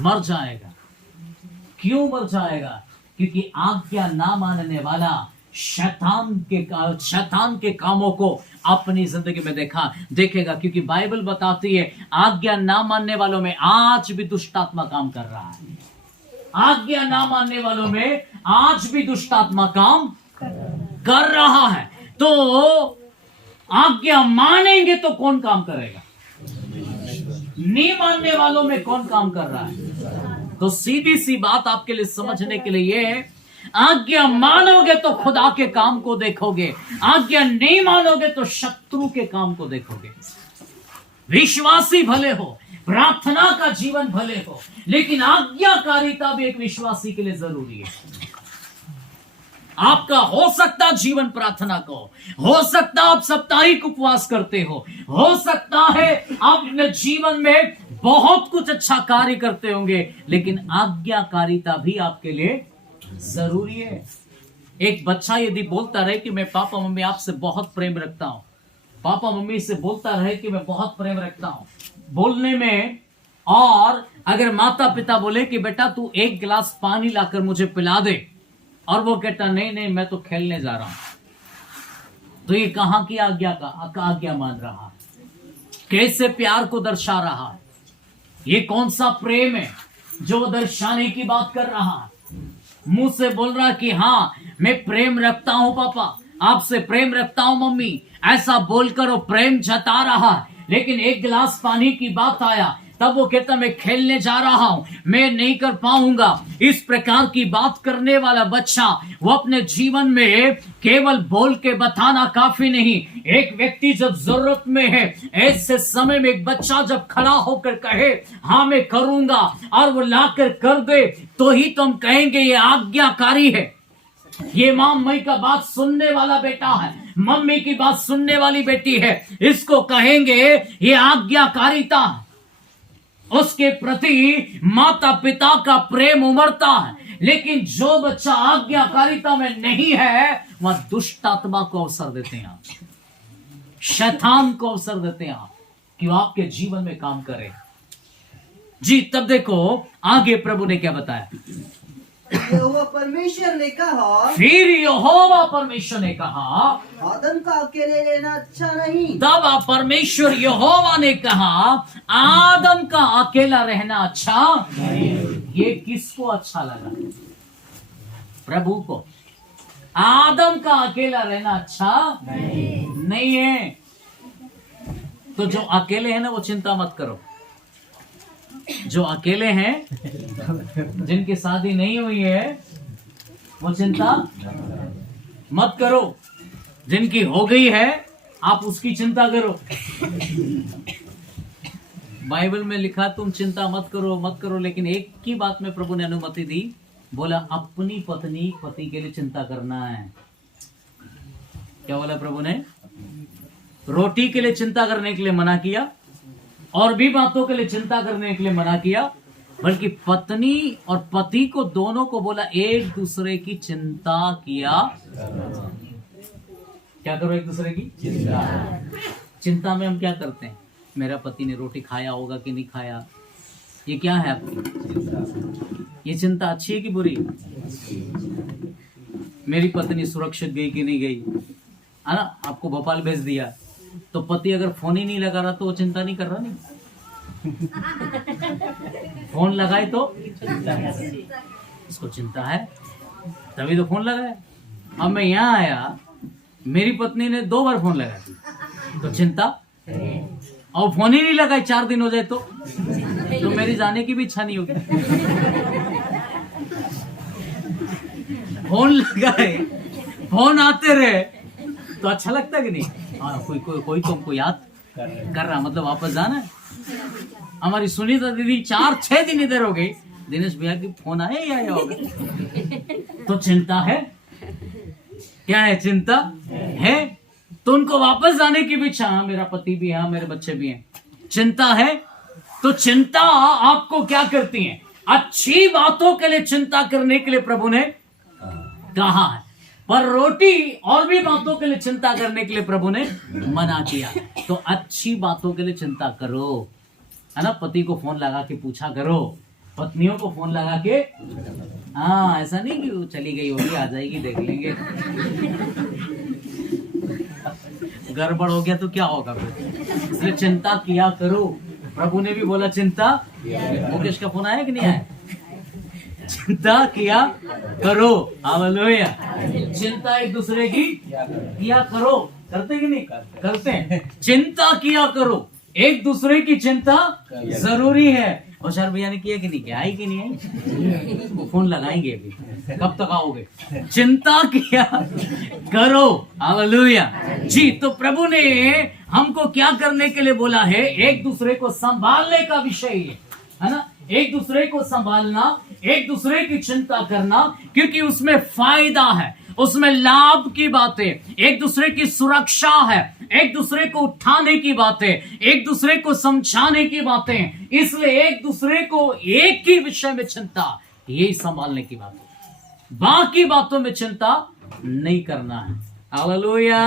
मर जाएगा। क्यों मर जाएगा? क्योंकि आज्ञा ना मानने वाला शैतान के कामों को अपनी जिंदगी में देखेगा। क्योंकि बाइबल बताती है, आज्ञा ना मानने वालों में आज भी दुष्टात्मा काम कर रहा है। आज्ञा ना मानने वालों में आज भी दुष्टात्मा काम कर रहा है। तो आज्ञा मानेंगे तो कौन काम करेगा? नहीं मानने वालों में कौन काम कर रहा है? तो सीधी सी बात आपके लिए समझने के लिए ये है, आज्ञा मानोगे तो खुदा के काम को देखोगे, आज्ञा नहीं मानोगे तो शत्रु के काम को देखोगे। विश्वासी भले हो, प्रार्थना का जीवन भले हो, लेकिन आज्ञाकारिता भी एक विश्वासी के लिए जरूरी है। आपका हो सकता जीवन प्रार्थना को, हो सकता आप साप्ताहिक उपवास करते हो सकता है आप अपने जीवन में बहुत कुछ अच्छा कार्य करते होंगे, लेकिन आज्ञाकारिता भी आपके लिए जरूरी है। एक बच्चा यदि बोलता रहे कि मैं पापा मम्मी आपसे बहुत प्रेम रखता हूं, पापा मम्मी से बोलता रहे कि मैं बहुत प्रेम रखता हूं बोलने में, और अगर माता पिता बोले कि बेटा तू एक गिलास पानी लाकर मुझे पिला दे, और वो कहता नहीं मैं तो खेलने जा रहा हूं, तो ये कहां की आज्ञा मान रहा? कैसे प्यार को दर्शा रहा? ये कौन सा प्रेम है जो वो दर्शाने की बात कर रहा है? मुंह से बोल रहा कि हाँ मैं प्रेम रखता हूं पापा, आपसे प्रेम रखता हूं मम्मी, ऐसा बोलकर वो प्रेम जता रहा है। लेकिन एक गिलास पानी की बात आया, तब वो कहता मैं खेलने जा रहा हूं, मैं नहीं कर पाऊंगा। इस प्रकार की बात करने वाला बच्चा, वो अपने जीवन में केवल बोल के बताना काफी नहीं, एक व्यक्ति जब जरूरत में है, ऐसे समय में एक बच्चा जब खड़ा होकर कहे हाँ मैं करूंगा, और वो लाकर कर दे, तो ही तुम कहेंगे ये आज्ञाकारी है, ये मम्मी का बात सुनने वाला बेटा है, मम्मी की बात सुनने वाली बेटी है, इसको कहेंगे ये आज्ञाकारिता है। उसके प्रति माता पिता का प्रेम उमड़ता है। लेकिन जो बच्चा आज्ञाकारिता में नहीं है, वह दुष्ट आत्मा को अवसर देते हैं, शैतान को अवसर देते हैं कि वो आपके जीवन में काम करे। जी तब देखो आगे प्रभु ने क्या बताया। यहोवा परमेश्वर ने कहा, फिर यहोवा परमेश्वर ने कहा, आदम का अकेले रहना अच्छा नहीं। तब परमेश्वर यहोवा ने कहा आदम का अकेला रहना अच्छा नहीं। ये किसको अच्छा लगा? प्रभु को। आदम का अकेला रहना अच्छा नहीं है। तो जो अकेले हैं ना, वो चिंता मत करो। जो अकेले हैं, जिनकी शादी नहीं हुई है, वो चिंता मत करो। जिनकी हो गई है, आप उसकी चिंता करो। बाइबल में लिखा तुम चिंता मत करो, लेकिन एक ही बात में प्रभु ने अनुमति दी, बोला अपनी पत्नी पति के लिए चिंता करना है। क्या बोला प्रभु ने? रोटी के लिए चिंता करने के लिए मना किया, और भी बातों के लिए चिंता करने के लिए मना किया, बल्कि पत्नी और पति को दोनों को बोला एक दूसरे की चिंता किया। क्या करो? एक दूसरे की चिंता। चिंता में हम क्या करते हैं? मेरा पति ने रोटी खाया होगा कि नहीं खाया, ये क्या है आपकी? ये चिंता अच्छी है कि बुरी? मेरी पत्नी सुरक्षित गई कि नहीं गई? है ना, आपको भोपाल भेज दिया, तो पति अगर फोन ही नहीं लगा रहा तो वो चिंता नहीं कर रहा नहीं, फोन लगाए तो उसको चिंता है, तभी तो फोन लगाया। अब मैं यहाँ आया, मेरी पत्नी ने 2 बार फोन लगा दी, तो चिंता, और फोन ही नहीं लगाए 4 दिन हो जाए तो मेरी जाने की भी इच्छा नहीं होगी। फोन लगाए, फोन आते रहे तो अच्छा लगता कि नहीं? हाँ, कोई तुमको याद कर रहा, मतलब वापस जाना है। हमारी सुनीता दीदी 4-6 दिन इधर हो गई, दिनेश भैया की फोन आए या आया होगा, तो चिंता है। क्या है? चिंता है। तो उनको वापस जाने की भी इच्छा, मेरा पति भी है, मेरे बच्चे भी हैं, चिंता है। तो चिंता आपको क्या करती है? अच्छी बातों के लिए चिंता करने के लिए प्रभु ने कहा है, पर रोटी और भी बातों के लिए चिंता करने के लिए प्रभु ने मना किया। तो अच्छी बातों के लिए चिंता करो, है ना। पति को फोन लगा के पूछा करो, पत्नियों को फोन लगा के, हाँ, ऐसा नहीं कि वो चली गई होगी, आ जाएगी, देख लेंगे, गड़बड़ हो गया तो क्या होगा फिर। इसलिए चिंता किया करो। प्रभु ने भी बोला चिंता। मुकेश का फोन आया कि नहीं आया? चिंता किया करो, हालेलुया। चिंता एक दूसरे की किया करो, करते कि नहीं? करते हैं। चिंता किया करो, एक दूसरे की चिंता जरूरी है। और सर भैया ने किया कि नहीं किया? आई कि नहीं आई? वो फोन लगाएंगे अभी, कब तक आओगे? चिंता किया करो, हालेलुया जी। तो प्रभु ने हमको क्या करने के लिए बोला है? एक दूसरे को संभालने का विषय है ना, एक दूसरे को संभालना, एक दूसरे की चिंता करना, क्योंकि उसमें फायदा है, उसमें लाभ की बातें, एक दूसरे की सुरक्षा है, एक दूसरे को उठाने की बातें, एक दूसरे को समझाने की बातें। इसलिए एक दूसरे को एक ही विषय में चिंता, यही संभालने की बात है। बाकी बातों में चिंता नहीं करना है, हालेलुया।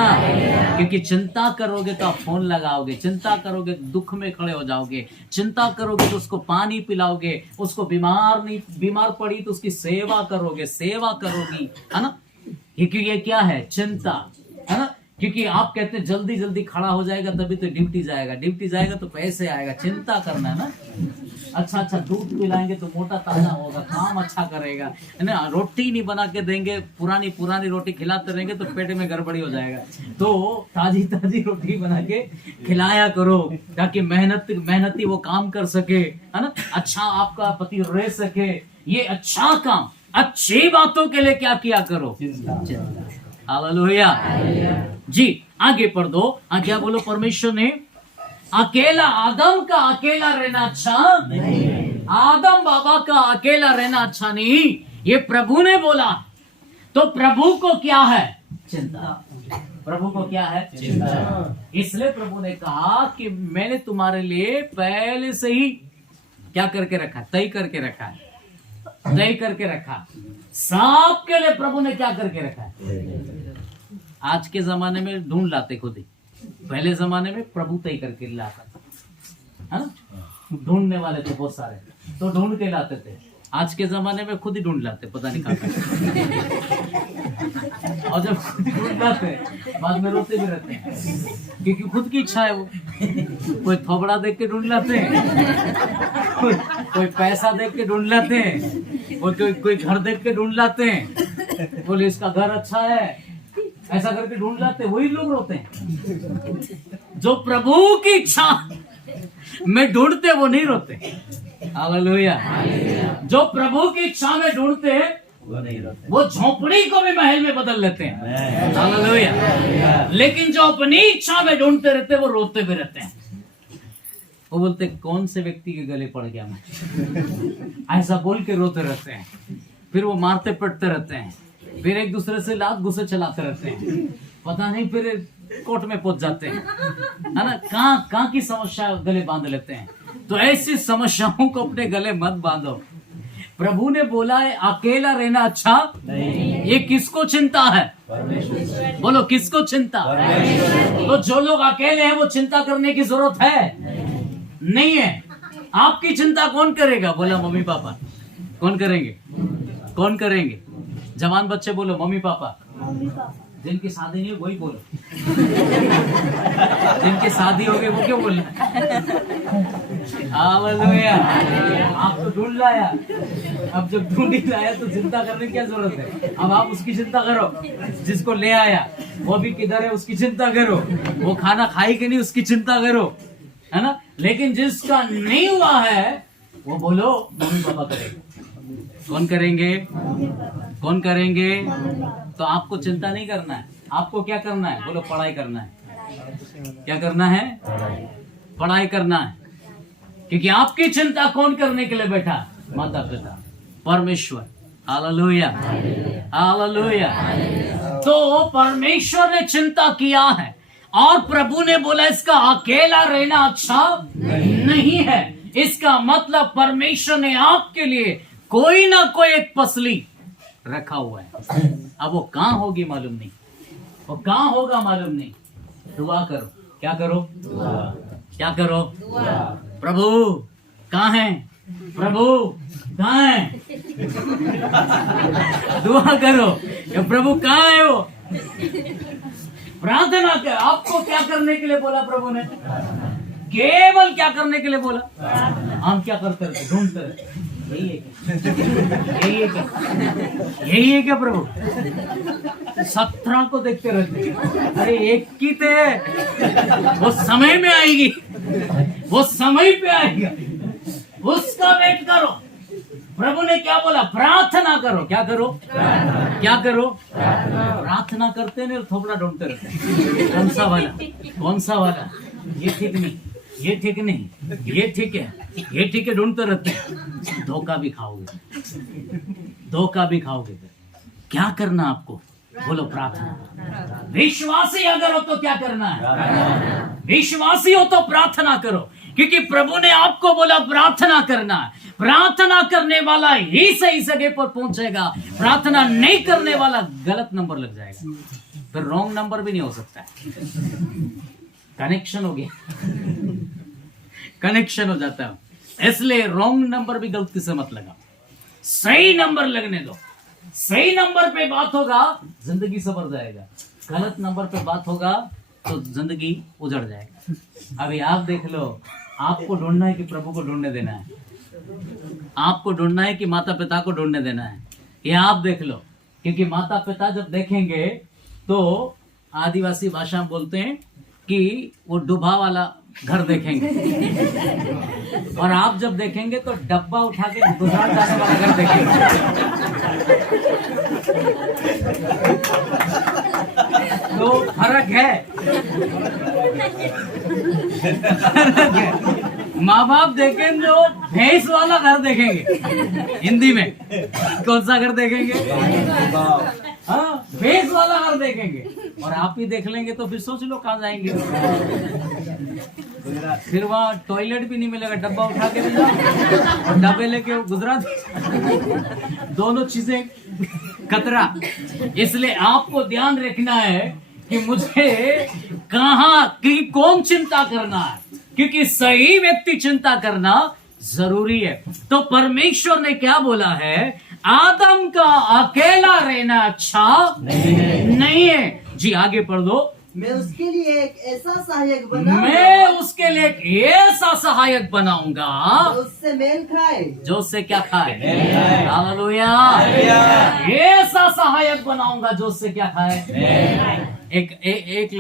क्योंकि चिंता करोगे तो आप फोन लगाओगे, चिंता करोगे तो दुख में खड़े हो जाओगे, चिंता करोगे तो उसको पानी पिलाओगे, उसको बीमार पड़ी तो उसकी सेवा करोगे, सेवा करोगी, है ना। क्योंकि ये क्या है? चिंता, है ना। क्योंकि आप कहते हैं जल्दी जल्दी खड़ा हो जाएगा तभी तो ड्यूटी जाएगा, ड्यूटी जाएगा तो पैसे आएगा, चिंता करना है ना। अच्छा अच्छा दूध पिलाएंगे तो मोटा ताजा होगा, काम अच्छा करेगा, है ना। रोटी नहीं बना के देंगे, पुरानी रोटी खिलाते रहेंगे तो पेट में गड़बड़ी हो जाएगा। तो ताजी ताजी रोटी बना के खिलाया करो, ताकि मेहनती वो काम कर सके, है ना। अच्छा आपका पति रह सके, ये अच्छा काम, अच्छी बातों के लिए क्या किया करो? हालेलुया जी। आगे पढ़ दो, क्या बोलो? परमेश्वर ने अकेला आदम का अकेला रहना अच्छा नहीं, आदम बाबा का अकेला रहना अच्छा नहीं, ये प्रभु ने बोला। तो प्रभु को क्या है? चिंता। प्रभु को क्या है? चिंता। इसलिए प्रभु ने कहा कि मैंने तुम्हारे लिए पहले से ही क्या करके रखा? तय करके रखा है, तय करके रखा। सांप के लिए प्रभु ने क्या करके रखा है? आज के जमाने में ढूंढ लाते खुद ही, पहले जमाने में प्रभु तय करके लाता, है ना। ढूंढने वाले थे बहुत सारे, तो ढूंढ के लाते थे। आज के जमाने में खुद ही ढूंढ लाते, पता नहीं कहाँ। और जब खुद ही ढूंढ लाते बाद में रोते भी रहते हैं, क्योंकि खुद की इच्छा है वो। कोई थोबड़ा देख के ढूंढ लाते हैं, कोई पैसा देख के ढूंढ लाते हैं, कोई घर देख के ढूंढ लाते हैं, बोले इसका घर अच्छा है, ऐसा करके ढूंढ लाते। वही लोग रोते हैं। जो प्रभु की इच्छा में ढूंढते वो नहीं रोते, हालेलुया। जो प्रभु की इच्छा में ढूंढते वो नहीं रोते, वो झोपड़ी को भी महल में बदल लेते हैं, हालेलुया। लेकिन जो अपनी इच्छा में ढूंढते रहते वो रोते भी रहते हैं। वो बोलते कौन से व्यक्ति के गले पड़ गया मैं, ऐसा बोल के रोते रहते हैं। फिर वो मारते पड़ते रहते हैं, फिर एक दूसरे से लात गुस्से चलाते रहते हैं, पता नहीं फिर कोर्ट में पहुंच जाते हैं, है ना। कहाँ की समस्या गले बांध लेते हैं। तो ऐसी समस्याओं को अपने गले मत बांधो। प्रभु ने बोला है अकेला रहना अच्छा नहीं। ये किसको चिंता है? बोलो किसको चिंता? तो जो लोग अकेले हैं वो चिंता करने की जरूरत है नहीं है। आपकी चिंता कौन करेगा? बोला मम्मी पापा। कौन करेंगे? कौन करेंगे? जवान बच्चे बोलो मम्मी पापा। जिनकी शादी नहीं है वही बोलो। जिनकी शादी हो गई वो क्यों बोल हालेलुया। आप तो ढूंढ लाया, अब जब ढूंढ ही लाया तो चिंता करने की क्या जरूरत है। अब आप उसकी चिंता करो, जिसको ले आया वो भी किधर है उसकी चिंता करो, वो खाना खाई कि नहीं उसकी चिंता करो, है ना। लेकिन जिसका नहीं हुआ है वो बोलो मम्मी पापा करेंगे। कौन करेंगे? कौन करेंगे? तो आपको चिंता नहीं करना है, आपको क्या करना है? बोलो पढ़ाई करना है। क्या करना है? पढ़ाई करना है। क्योंकि आपकी चिंता कौन करने के लिए बैठा? माता पिता, परमेश्वर। Hallelujah, hallelujah. तो परमेश्वर ने चिंता किया है और प्रभु ने बोला इसका अकेला रहना अच्छा नहीं है। इसका मतलब परमेश्वर ने आपके लिए कोई ना कोई एक पसली रखा हुआ है। अब वो कहां होगी मालूम नहीं, वो कहां होगा मालूम नहीं। दुआ करो। क्या करो? क्या करो? प्रभु कहां है? प्रभु कहां है? दुआ करो कि प्रभु कहां है वो। प्रार्थना कर। आपको क्या करने के लिए बोला प्रभु ने? केवल क्या करने के लिए बोला? हम क्या करते रहते? ढूंढते रहते। यही है क्या? यही है क्या? यही है क्या प्रभु? 17 को देखते रहते। अरे एक की थे, वो समय में आएगी, वो समय पे आएगा, उसका वेट करो। प्रभु ने क्या बोला? प्रार्थना करो। क्या करो? क्या करो? प्रार्थना करते नहीं, थोपड़ा ढूंढते रहते। कौन सा वाला? कौन सा वाला? ये ठीक नहीं, ये ठीक नहीं, ये ठीक है, ये ठीक है, ढूंढते रहते। धोखा भी खाओगे, धोखा भी खाओगे। क्या करना आपको? बोलो प्रार्थना। विश्वासी अगर हो तो क्या करना है? विश्वासी हो तो प्रार्थना करो, क्योंकि प्रभु ने आपको बोला प्रार्थना करना है। प्रार्थना करने वाला ही सही जगह पर पहुंचेगा, प्रार्थना नहीं करने वाला गलत नंबर लग जाएगा, फिर रॉन्ग नंबर भी नहीं हो सकता है। कनेक्शन हो गया, कनेक्शन हो जाता है। इसलिए रॉन्ग नंबर भी गलती से मत लगाओ, सही नंबर लगने दो। सही नंबर पे बात होगा जिंदगी संवर जाएगा, गलत नंबर पे बात होगा तो जिंदगी उजड़ जाएगा। अभी आप देख लो, आपको ढूंढना है कि प्रभु को ढूंढने देना है, आपको ढूंढना है कि माता पिता को ढूंढने देना है, ये आप देख लो। क्योंकि माता पिता जब देखेंगे तो आदिवासी भाषा में बोलते हैं कि वो डुबा वाला घर देखेंगे, और आप जब देखेंगे तो डब्बा उठा के गुजरात जाने वाला घर देखेंगे। तो फर्क है, फर्क है। माँ बाप देखेंगे तो भैंस वाला घर देखेंगे, हिंदी में कौन सा घर देखेंगे? हाँ, भैंस वाला घर देखेंगे। और आप ही देख लेंगे तो फिर सोच लो कहाँ जाएंगे। फिर वहाँ टॉयलेट भी नहीं मिलेगा, डब्बा उठा के भी जाओ और डब्बे लेके गुजरात, दोनों चीजें खतरा। इसलिए आपको ध्यान रखना है कि मुझे कहाँ की कौन चिंता करना है, क्योंकि सही व्यक्ति चिंता करना जरूरी है। तो परमेश्वर ने क्या बोला है? आदम का अकेला रहना अच्छा नहीं है। जी आगे पढ़ दो। मैं उसके लिए एक ऐसा सहायक बनाऊंगा, मैं उसके लिए एक ऐसा सहायक बनाऊंगा जो उससे मेल खाए, जो उससे क्या खाए? हालेलुया। ऐसा सहायक बनाऊंगा जो उससे क्या खाए? एक